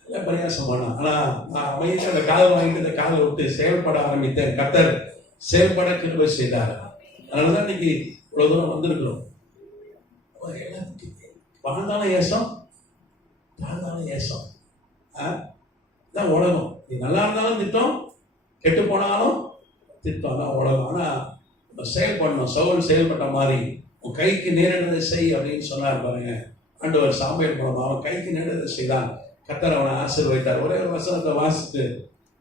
எல்லாம் பிரயாசமானா. ஆனா நான் அமைதியாக அந்த காலை வாங்கிட்டு இந்த காலை விட்டு செயல்பட ஆரம்பித்தேன். கர்த்தர் செயல்பட கிருபை செய்தார். அதனாலதான் இன்னைக்கு இவ்வளவு தூரம் வந்திருக்கிறோம். வாழ்ந்தாலும் ஏசம், வாழ்ந்தாலும் ஏசம். இதான் உலகம். நீ நல்லா இருந்தாலும் திட்டம், கெட்டு போனாலும் திட்டம். தான் உலகம். ஆனா செயல்படணும். சவுல் செயல்பட்ட மாதிரி உன் கைக்கு நேரிடுறதை செய் அப்படின்னு சொன்னார் பாருங்க ஆண்டவர். சாமுவேல் மூலமா அவன் கைக்கு நேரிடுறதை செய்தான். கர்த்தர் அவனை ஆசீர்வதித்தார். ஒரே ஒரு வசனத்தை வாசித்து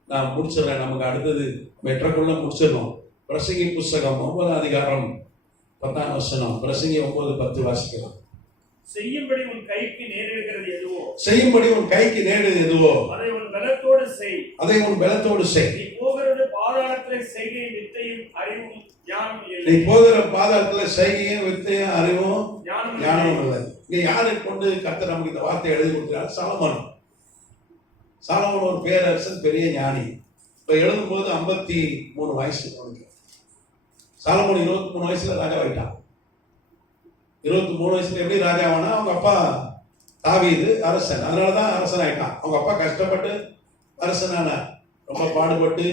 நான் முடிச்சிடறேன். நமக்கு அடுத்தது மெட்ரக்குள்ள முடிச்சிடணும். பிரசங்கி புஸ்தகம் 9ஆம் அதிகாரம் 10ஆம் வசனம். பிரசங்கி 9:10 வாசிக்கலாம். செய்யும்படி உன் கைக்கு நேரிடுகிறது எதுவோ, செய்யும்படி உன் கைக்கு நேரிடுகிறது எதுவோ அதை உன் பலத்தோடு செய். அதை உன் பலத்தோடு செய். நீ போகிறது பாதாளத்திலே செய்கை வித்தையும் அறிவும் ஞானம் நீ இல்லை. போகிற பாதாளத்துல செய்கையும் வித்தையும் அறிவும் ஞானம் ஞானமும் இல்லை. நீ யாரை கொண்டு கர்த்தர் நமக்கு இந்த வார்த்தையை எழுதி கொடுக்கிறார்? சாலமோன். சாலமோன் ஒரு பேரரசன், பெரிய ஞானி. இப்ப எழுதும்போது 53 வயசு அவனுக்கு. சாலமோன் 23 வயசுல ராஜாவாயிட்டான். 23 வயசுல எப்படி ராஜாவானா? அவங்க அப்பா தாவீது அரசன், அதனாலதான் அரசன் ஆயிட்டான். அவங்க அப்பா கஷ்டப்பட்டு அரசனான, ரொம்ப பாடுபட்டு.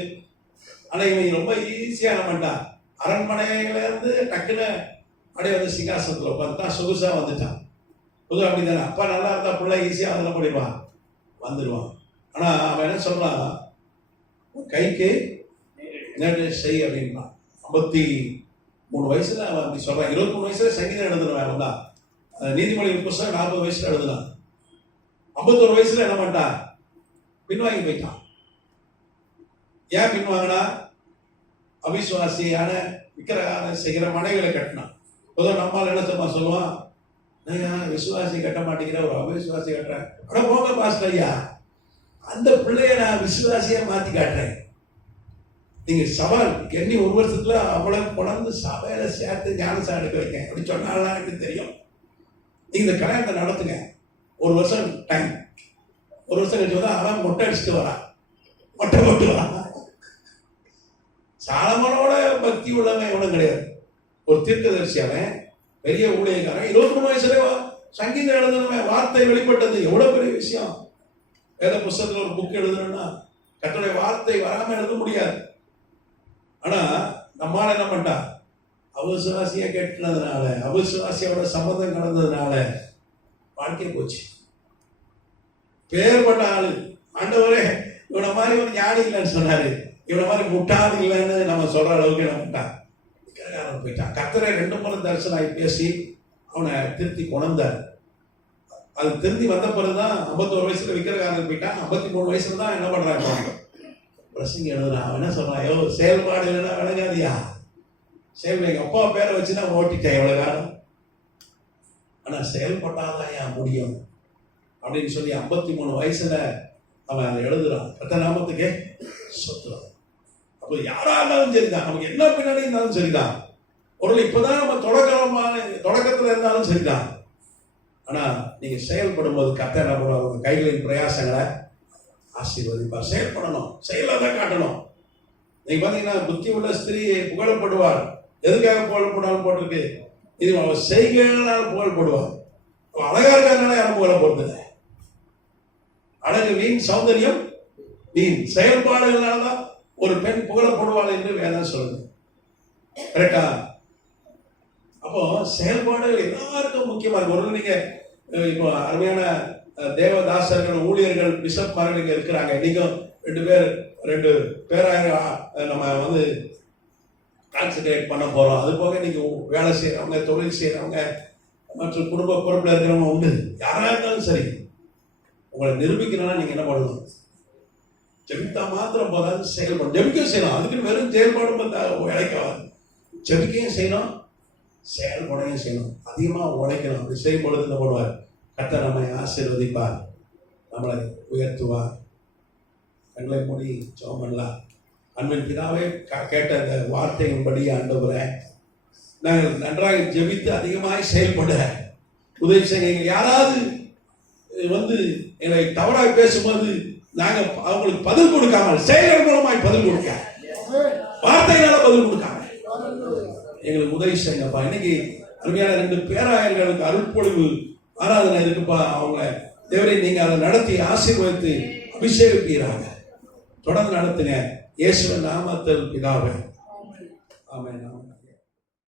ஆனா இவன் ரொம்ப ஈஸியா என்ன பண்ணிட்டான்? அரண்மனையில இருந்து டக்குன்னு அப்படியே வந்து சிங்காசனத்துல உட்காந்துட்டான். சொகுசா வந்துட்டான். புது அப்படித்தானே? அப்பா நல்லா இருந்தா பிள்ளை ஈஸியா அதுல முடிவான், வந்துடுவான். ஆனா அவன் என்ன சொல்றான்? கைக்கு நேரடி செய் அப்படின்றான். 53 வயசுல அவன் அப்படி சொல்றான். 23 வயசுல சங்கீதம் எழுதுனவன் அவன் தான். நீதிமொழி புஸ்தகம் 40 வயசுல எழுதுனான். 51 வயசுல என்ன பண்ணிட்டான்? பின்வாங்கி போயிட்டான். ஏன் பின்வாங்கினா? அவிசுவாசியான விக்கிரகார செய்கிற மனைவிகளை கட்டினான். பொதுவாக நம்மால் என்ன தெரியுமா சொல்லுவான்? விசுவாசி கட்ட மாட்டேங்கிற, ஒரு அவிசுவாசி கட்டுறேன். ஆனா போங்க பாஸ்டர் ஐயா, அந்த பிள்ளைய நான் விசுவாசியா மாத்தி காட்டுறேன். நீங்க சவால் எண்ணி 1 வருஷத்துல அவ்வளவு கொண்டு சபையில சேர்த்து ஞானசாரம் எடுக்க வைக்க அப்படி சொன்னாலும் எனக்கு தெரியும். நீங்க இந்த கல்யாணத்தை நடத்துங்க, 1 வருஷம் டைம். 1 வருஷம் கழிச்சு தான் அவன் மொட்டை அடிச்சுட்டு வரான், மொட்டை போட்டு வரான். சாலமோனோட பக்தி உள்ளவன் எவனும் கிடையாது. ஒரு தீர்க்கதரிசி, அவன் பெரிய ஊழியக்காரன். 23 வயசுல சங்கீதம் எழுதுனவன், வார்த்தை வெளிப்பட்டது எவ்வளவு பெரிய விஷயம். வேத புஸ்தகத்துல ஒரு புக் எழுதணும்னா கர்த்தருடைய வார்த்தை வராம எழுத முடியாது. ஆனா நம்மால என்ன பண்ணிட்டா? அவிசுவாசியா கேட்டதுனால, அவிசுவாசியோட சம்மந்தம் கடந்ததுனால வாழ்க்கை போச்சு. பேர்பட்ட ஆளு. ஆண்டவரே இவனை மாதிரி ஒரு ஞானி இல்லைன்னு சொன்னாரு, இவனை மாதிரி முட்டாள் இல்லைன்னு நம்ம சொல்ற அளவுக்கு என்ன பண்ணிட்டான்? போயிட்டான். கர்த்தரை 2 முறை தரிசனாகி பேசி அவனை திருத்தி கொண்டார். அது திருந்தி வந்த பிறகுதான் 51 வயசுல விக்கிரகாரன் போயிட்டான். 53 வயசுல தான் என்ன பண்றாங்க? பிரசங்க எழுதுறான். அவன் என்ன சொல்றான்? ஐயோ செயல்பாடு இல்லைன்னா விளங்காதியா, செயல் எங்க அப்பா பேரை வச்சுதான் ஓட்டிட்டேன் எவ்வளவு காலம், ஆனா செயல்பட்டாதான் ஏன் முடியும் அப்படின்னு சொல்லி 53 வயசுல அவன் அதை எழுதுறான். கர்த்தர் நாமத்துக்கே சொத்துறான். அப்போ யாரா இருந்தாலும் சரிதான், நமக்கு என்ன பின்னாடி இருந்தாலும் சரிதான், ஒரு இப்பதான் நம்ம தொடக்கத்துல இருந்தாலும் சரிதான். ஆனா நீங்க செயல்படும் போது கர்த்தர் என்ன பண்ணுவார்? உங்க கைகளின் பிரயாசங்களை ஆசீர்வதிப்பார். செயல்படணும், செயலாதான் காட்டணும். நீங்க பாத்தீங்கன்னா புத்தி உள்ள ஸ்திரீ புகழப்படுவார். எதுக்காக புகழப்படாமல் போட்டிருக்கு? இது அவன் செய்கைகளால் புகழப்படுவார். அழகா இருக்காங்கனால யாரும் புகழ போறது? அழகு வீண், சௌந்தரியம் வீண். செயல்பாடுகளால்தான் ஒரு பெண் புகழப்படுவாள் என்று வேதம் சொல்லுது. கரெக்டா? அப்போ செயல்பாடுகள் எல்லாருக்கும் முக்கியமா இருக்கு. ஒரு நீங்க இப்போ அருமையான தேவதாசர்கள், ஊழியர்கள், பிஷப்மார்கள் இங்க இருக்கிறாங்க. இன்னைக்கும் 2 பேராக நம்ம வந்து கான்சன்ட்ரேட் பண்ண போறோம். அது போக இன்னைக்கு வேலை செய்யறவங்க, தொழில் செய்யறவங்க, மற்றும் குடும்ப பொறுப்புல இருக்கிறவங்க உண்டு. யாரா இருந்தாலும் சரி, உங்களை நிரூபிக்கணும்னா நீங்க என்ன பண்ணணும்? ஜெபித்தா மாத்திரம் போதாது, செயல்படும். ஜெபிக்க செய்யணும். அதுக்கு வெறும் செயல்பாடும் உழைக்காது. ஜெபிக்கையும் செய்யணும், செயல்படையும் செய்யணும். அதிகமா உழைக்கணும். அப்படி செய்யும் பொழுது என்ன பண்ணுவார்? கர்த்தர் நம்மை ஆசீர்வதிப்பார், நம்மளை உயர்த்துவார். கண்களை மூடி ஜெபம் பண்ணலாம். அன்பின் பிதாவே, கேட்ட அந்த வார்த்தையின்படி ஆண்டவரே, நாங்கள் நன்றாக ஜெபித்து அதிகமாய் செயல்பட உதவி செய்ய. யாராவது வந்து எங்களை தவறாக பேசும்போது நாங்க அவங்களுக்கு பதில் கொடுக்காமல், செயல்கள் மூலமாய் பதில் கொடுக்க, வார்த்தைகளால பதில் கொடுக்காம எங்களுக்கு உதவி செய்யுங்கப்பா. இன்னைக்கு அருமையான 2 பேராயர்களுக்கு அருட்பொழிவு ஆராதனை இருக்குப்பா. அவங்க தேவரை நீங்க அதை நடத்தி ஆசீர்வதித்து அபிஷேகிப்பீராக. தொடர்ந்து நடத்துங்க. இயேசுவின் நாமத்தில் பிதாவே. ஆமென்.